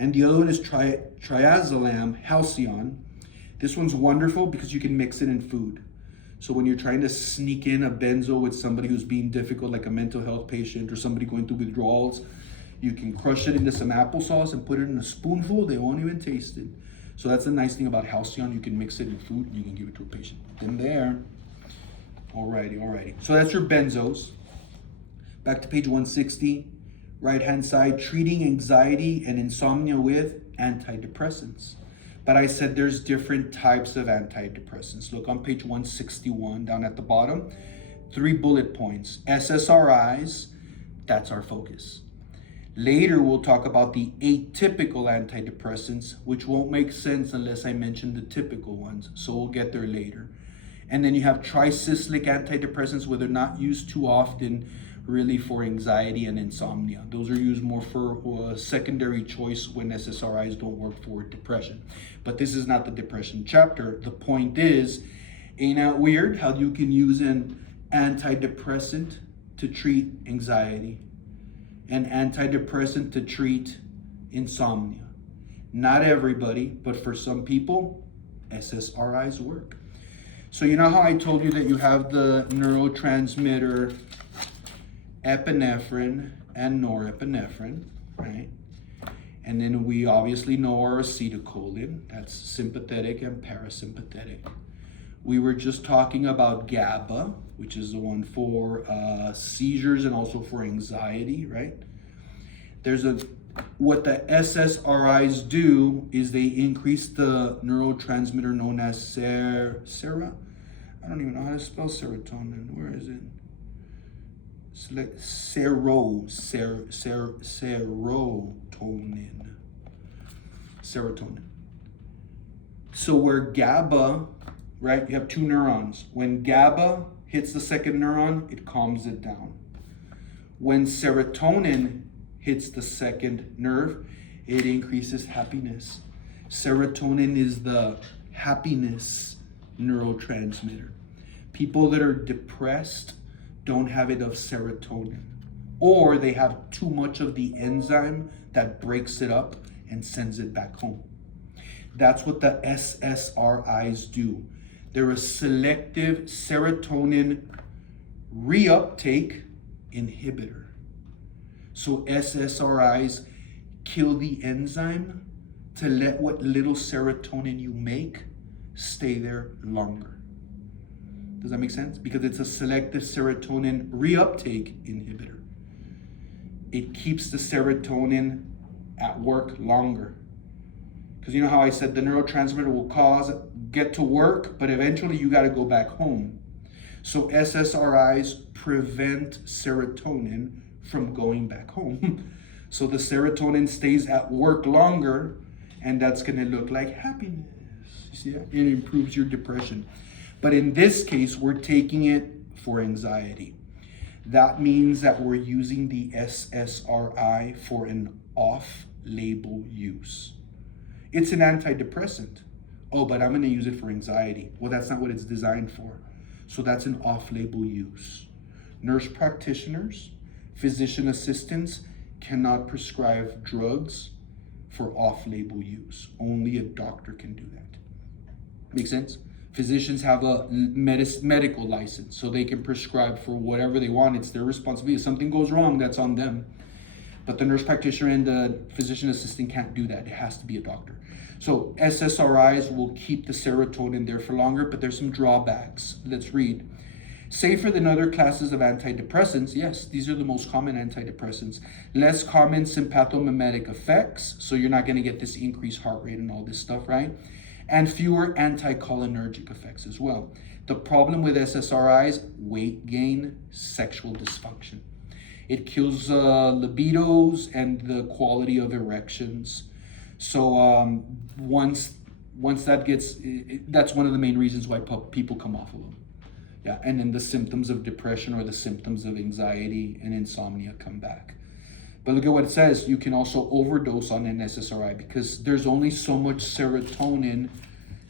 And the other one is triazolam, Halcyon. This one's wonderful because you can mix it in food. So when you're trying to sneak in a benzo with somebody who's being difficult, like a mental health patient or somebody going through withdrawals, you can crush it into some applesauce and put it in a spoonful. They won't even taste it. So that's the nice thing about Halcyon. You can mix it in food and you can give it to a patient. In there. Alrighty. So that's your benzos. Back to page 160. Right-hand side, treating anxiety and insomnia with antidepressants. But I said there's different types of antidepressants. Look on page 161, down at the bottom. 3 bullet points. SSRIs, that's our focus. Later, we'll talk about the atypical antidepressants, which won't make sense unless I mention the typical ones. So we'll get there later. And then you have tricyclic antidepressants, where they're not used too often, really for anxiety and insomnia. Those are used more for secondary choice when SSRIs don't work for depression. But this is not the depression chapter. The point is, ain't that weird how you can use an antidepressant to treat anxiety, an antidepressant to treat insomnia? Not everybody, but for some people, SSRIs work. So you know how I told you that you have the neurotransmitter epinephrine and norepinephrine, right? And then we obviously know our acetylcholine, that's sympathetic and parasympathetic. We were just talking about GABA, which is the one for seizures and also for anxiety, right? What the SSRIs do is they increase the neurotransmitter known as sera. I don't even know how to spell serotonin. Where is it? Serotonin. So where GABA, right, you have 2 neurons. When GABA hits the second neuron, it calms it down. When serotonin hits the second nerve, it increases happiness. Serotonin is the happiness neurotransmitter. People that are depressed don't have enough serotonin, or they have too much of the enzyme that breaks it up and sends it back home. That's what the SSRIs do. They're a selective serotonin reuptake inhibitor. So SSRIs kill the enzyme to let what little serotonin you make stay there longer. Does that make sense? Because it's a selective serotonin reuptake inhibitor. It keeps the serotonin at work longer. Because you know how I said the neurotransmitter will get to work, but eventually you got to go back home. So SSRIs prevent serotonin from going back home. So the serotonin stays at work longer, and that's going to look like happiness. You see that? It improves your depression. But in this case, we're taking it for anxiety. That means that we're using the SSRI for an off-label use. It's an antidepressant. Oh, but I'm going to use it for anxiety. Well, that's not what it's designed for. So that's an off-label use. Nurse practitioners, physician assistants cannot prescribe drugs for off-label use. Only a doctor can do that. Make sense? Physicians have a medical license, so they can prescribe for whatever they want. It's their responsibility. If something goes wrong, that's on them. But the nurse practitioner and the physician assistant can't do that. It has to be a doctor. So SSRIs will keep the serotonin there for longer, but there's some drawbacks. Let's read. Safer than other classes of antidepressants. Yes, these are the most common antidepressants. Less common sympathomimetic effects, so you're not going to get this increased heart rate and all this stuff, right? And fewer anticholinergic effects as well. The problem with SSRIs, weight gain, sexual dysfunction. It kills libidos and the quality of erections. So once that gets, that's one of the main reasons why people come off of them. Yeah, and then the symptoms of depression or the symptoms of anxiety and insomnia come back. But look at what it says. You can also overdose on an SSRI because there's only so much serotonin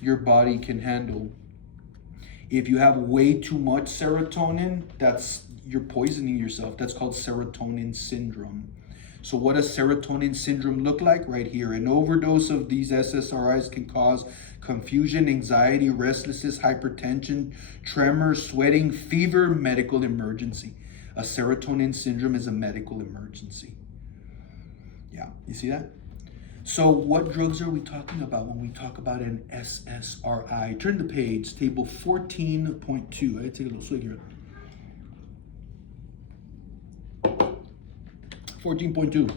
your body can handle. If you have way too much serotonin, you're poisoning yourself. That's called serotonin syndrome. So what does serotonin syndrome look like? Right here. An overdose of these SSRIs can cause confusion, anxiety, restlessness, hypertension, tremors, sweating, fever, medical emergency. A serotonin syndrome is a medical emergency. Yeah, you see that? So what drugs are we talking about when we talk about an SSRI? Turn the page, table 14.2. I take a little swig here. 14.2.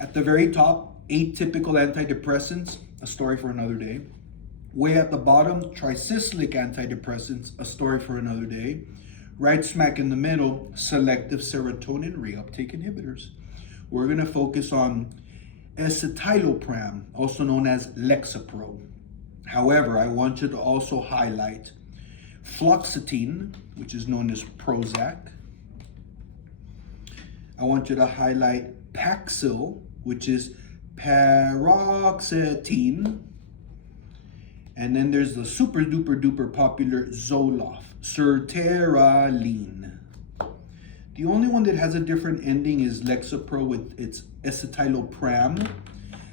At the very top, atypical antidepressants, a story for another day. Way at the bottom, tricyclic antidepressants, a story for another day. Right smack in the middle, selective serotonin reuptake inhibitors. We're going to focus on escitalopram, also known as Lexapro. However, I want you to also highlight fluoxetine, which is known as Prozac. I want you to highlight Paxil, which is paroxetine. And then there's the super duper duper popular Zoloft, sertraline. The only one that has a different ending is Lexapro with its escitalopram.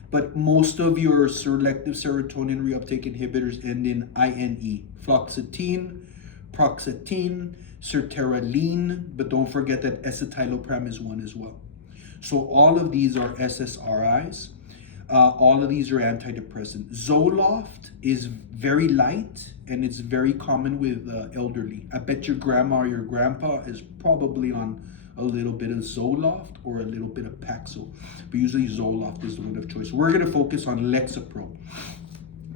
But most of your selective serotonin reuptake inhibitors end in INE. Fluoxetine, paroxetine, sertraline, but don't forget that escitalopram is one as well. So all of these are SSRIs. All of these are antidepressant. Zoloft is very light and it's very common with elderly. I bet your grandma or your grandpa is probably on a little bit of Zoloft or a little bit of Paxil, but usually Zoloft is the one of choice. We're going to focus on Lexapro.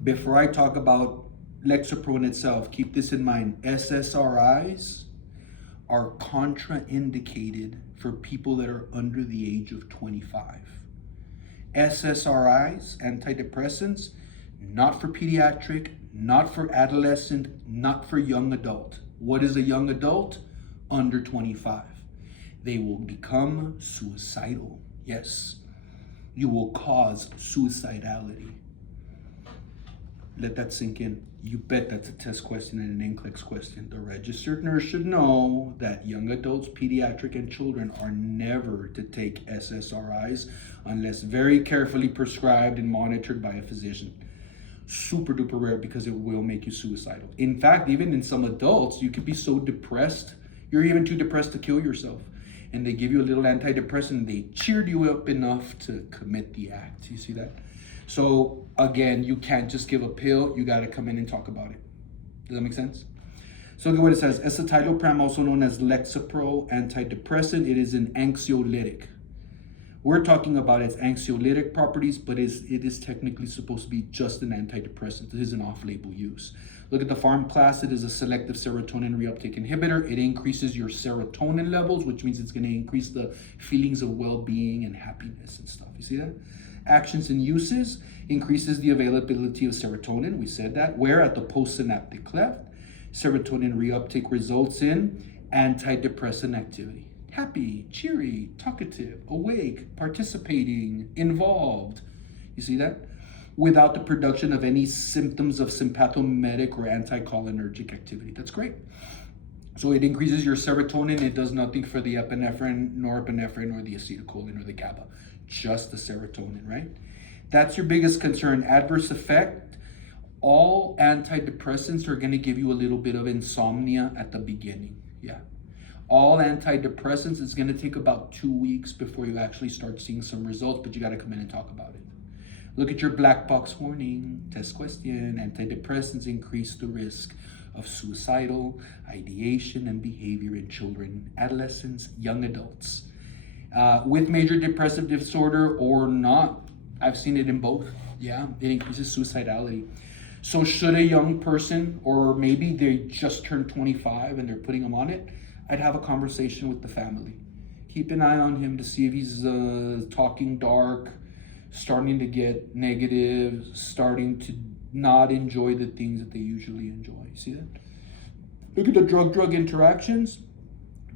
Before I talk about Lexapro in itself, keep this in mind. SSRIs are contraindicated for people that are under the age of 25. SSRIs, antidepressants, not for pediatric, not for adolescent, not for young adult. What is a young adult? Under 25. They will become suicidal. Yes, you will cause suicidality. Let that sink in. You bet that's a test question and an NCLEX question. The registered nurse should know that young adults, pediatric, and children are never to take SSRIs unless very carefully prescribed and monitored by a physician. Super duper rare because it will make you suicidal. In fact, even in some adults, you could be so depressed, you're even too depressed to kill yourself. And they give you a little antidepressant and they cheered you up enough to commit the act. You see that? So again, you can't just give a pill. You got to come in and talk about it. Does that make sense? So look at what it says. Escitalopram, also known as Lexapro antidepressant. It is an anxiolytic. We're talking about its anxiolytic properties, but it is technically supposed to be just an antidepressant. This is an off-label use. Look at the Pharm class. It is a selective serotonin reuptake inhibitor. It increases your serotonin levels, which means it's going to increase the feelings of well-being and happiness and stuff. You see that? Actions and uses: increases the availability of serotonin. We said that. Where? At the postsynaptic cleft. Serotonin reuptake results in antidepressant activity. Happy, cheery, talkative, awake, participating, involved. You see that? Without the production of any symptoms of sympathomimetic or anticholinergic activity. That's great. So it increases your serotonin. It does nothing for the epinephrine, norepinephrine, or the acetylcholine or the GABA. Just the serotonin, right? That's your biggest concern. Adverse effect: all antidepressants are going to give you a little bit of insomnia at the beginning. Yeah. All antidepressants, it's going to take about 2 weeks before you actually start seeing some results, but you got to come in and talk about it. Look at your black box warning. Test question: antidepressants increase the risk of suicidal ideation and behavior in children, adolescents, young adults. With major depressive disorder or not. I've seen it in both. Yeah, it increases suicidality. So should a young person, or maybe they just turned 25 and they're putting them on it, I'd have a conversation with the family. Keep an eye on him to see if he's talking dark, starting to get negative, starting to not enjoy the things that they usually enjoy. See that? Look at the drug-drug interactions.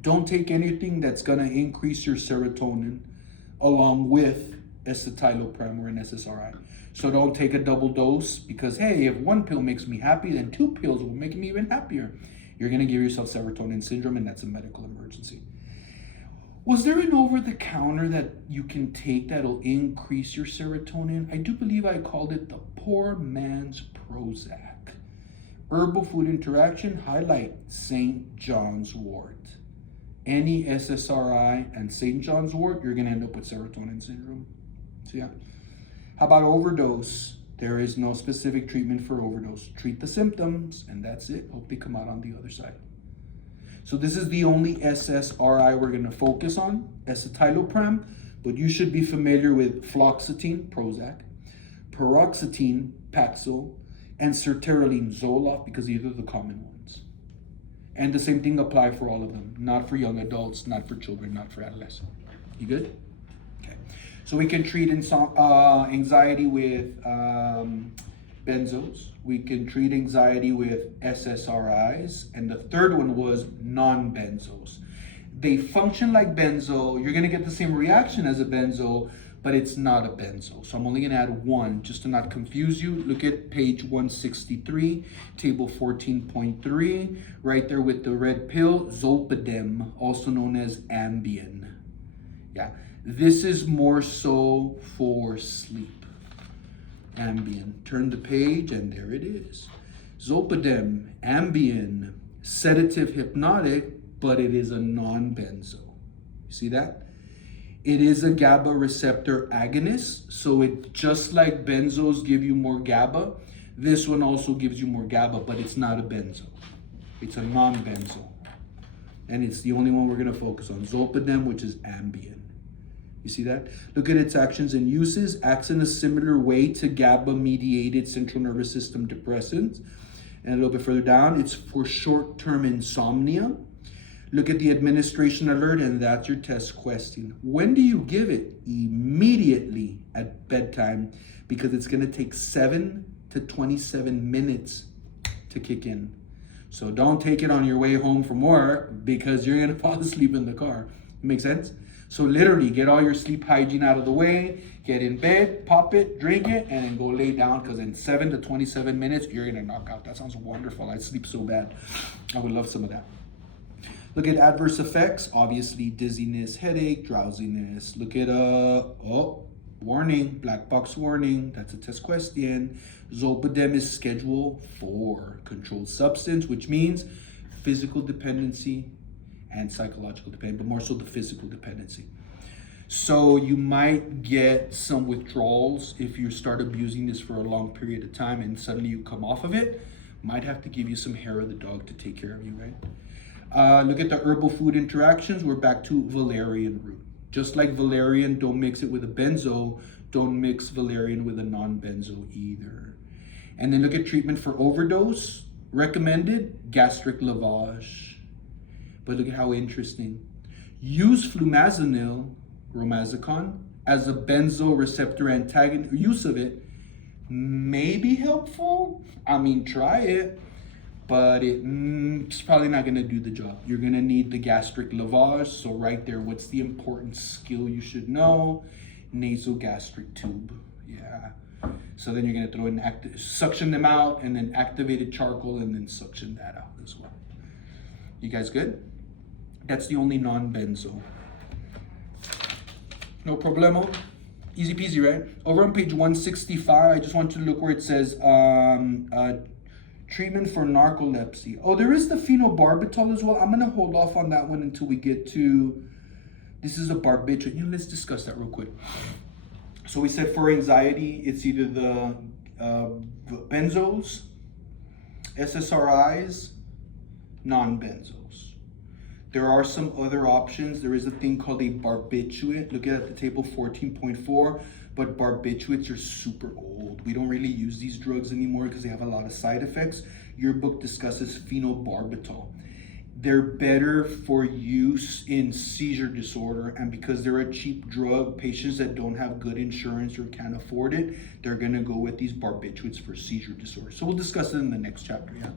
Don't take anything that's going to increase your serotonin along with escitalopram or an SSRI. So don't take a double dose because, hey, if one pill makes me happy, then 2 pills will make me even happier. You're going to give yourself serotonin syndrome, and that's a medical emergency. Was there an over-the-counter that you can take that'll increase your serotonin? I do believe I called it the poor man's Prozac. Herbal food interaction: highlight St. John's wort. Any SSRI and St. John's wort, you're going to end up with serotonin syndrome. So yeah. How about overdose? There is no specific treatment for overdose. Treat the symptoms, and that's it. Hope they come out on the other side. So this is the only SSRI we're going to focus on, escitalopram, but you should be familiar with fluoxetine, Prozac, paroxetine, Paxil, and sertraline, Zoloft, because these are the common ones. And the same thing apply for all of them. Not for young adults, not for children, not for adolescents. You good? Okay. So we can treat anxiety with benzos. We can treat anxiety with SSRIs. And the third one was non-benzos. They function like benzo. You're going to get the same reaction as a benzo, but it's not a benzo. So I'm only going to add one just to not confuse you. Look at page 163, table 14.3, right there with the red pill, zolpidem, also known as Ambien. Yeah, this is more so for sleep. Ambien. Turn the page and there it is. Zolpidem, Ambien, sedative hypnotic, but it is a non-benzo. You see that? It is a GABA receptor agonist, so it just like benzos give you more GABA, this one also gives you more GABA, but it's not a benzo. It's a non-benzo. And it's the only one we're going to focus on, zolpidem, which is Ambien. You see that? Look at its actions and uses. Acts in a similar way to GABA-mediated central nervous system depressants. And a little bit further down, it's for short-term insomnia. Look at the administration alert, and that's your test question. When do you give it? Immediately at bedtime, because it's going to take 7 to 27 minutes to kick in. So don't take it on your way home from work because you're going to fall asleep in the car. Make sense? So literally get all your sleep hygiene out of the way, get in bed, pop it, drink it, and then go lay down, because in 7 to 27 minutes, you're gonna knock out. That sounds wonderful. I sleep so bad. I would love some of that. Look at adverse effects, obviously dizziness, headache, drowsiness. Look at, warning, black box warning, that's a test question. Zolpidem is Schedule 4, controlled substance, which means physical dependency and psychological dependency, but more so the physical dependency. So you might get some withdrawals if you start abusing this for a long period of time and suddenly you come off of it. Might have to give you some hair of the dog to take care of you, right? Look at the herbal food interactions. We're back to valerian root. Just like valerian, don't mix it with a benzo, don't mix valerian with a non-benzo either. And then look at treatment for overdose. Recommended gastric lavage. But look at how interesting. Use flumazenil, romazicon, as a benzo receptor antagonist. Use of it may be helpful. I mean, try it, but it's probably not going to do the job. You're going to need the gastric lavage. So right there, what's the important skill you should know? Nasogastric tube. Yeah. So then you're going to throw in suction them out, and then activated charcoal, and then suction that out as well. You guys good? That's the only non-benzo. No problemo. Easy peasy, right? Over on page 165, I just want you to look where it says treatment for narcolepsy. Oh, there is the phenobarbital as well. I'm going to hold off on that one until we get to, this is a barbiturate. Let's discuss that real quick. So we said for anxiety, it's either the benzos, SSRIs, non-benzos. There are some other options. There is a thing called a barbiturate. Look at the table 14.4, but barbiturates are super old. We don't really use these drugs anymore because they have a lot of side effects. Your book discusses phenobarbital. They're better for use in seizure disorder, and because they're a cheap drug, patients that don't have good insurance or can't afford it, they're gonna go with these barbiturates for seizure disorder. So we'll discuss it in the next chapter, yeah?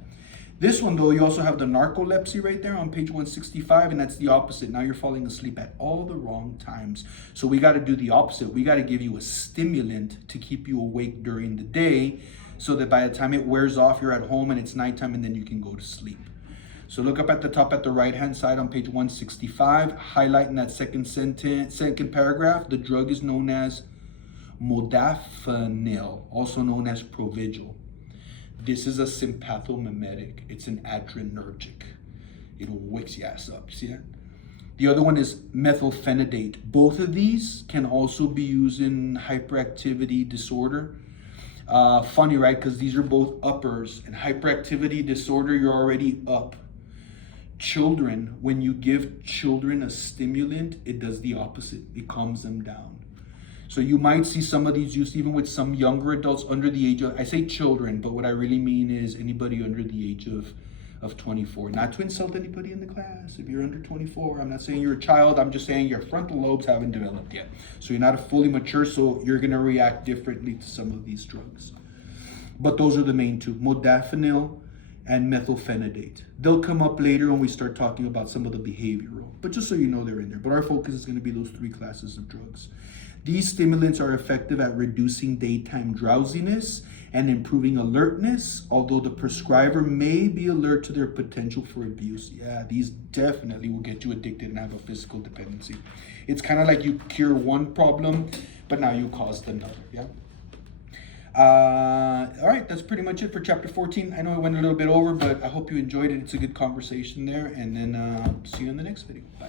This one though, you also have the narcolepsy right there on page 165, and that's the opposite. Now you're falling asleep at all the wrong times. So we gotta do the opposite. We gotta give you a stimulant to keep you awake during the day, so that by the time it wears off, you're at home and it's nighttime, and then you can go to sleep. So look up at the top at the right-hand side on page 165, highlighting that second paragraph. The drug is known as modafinil, also known as Provigil. This is a sympathomimetic. It's an adrenergic. It wakes your ass up, see that? The other one is methylphenidate. Both of these can also be used in hyperactivity disorder. Funny, right? Because these are both uppers. In hyperactivity disorder, you're already up. Children, when you give children a stimulant, it does the opposite. It calms them down. So you might see some of these used even with some younger adults under the age of, I say children, but what I really mean is anybody under the age of 24. Not to insult anybody in the class. If you're under 24, I'm not saying you're a child. I'm just saying your frontal lobes haven't developed yet. So you're not fully mature, so you're going to react differently to some of these drugs. But those are the main two, modafinil and methylphenidate. They'll come up later when we start talking about some of the behavioral. But just so you know, they're in there. But our focus is going to be those three classes of drugs. These stimulants are effective at reducing daytime drowsiness and improving alertness, although the prescriber may be alert to their potential for abuse. Yeah, these definitely will get you addicted and have a physical dependency. It's kind of like you cure one problem, but now you caused another, yeah? All right, that's pretty much it for chapter 14. I know I went a little bit over, but I hope you enjoyed it. It's a good conversation there, and then see you in the next video. Bye.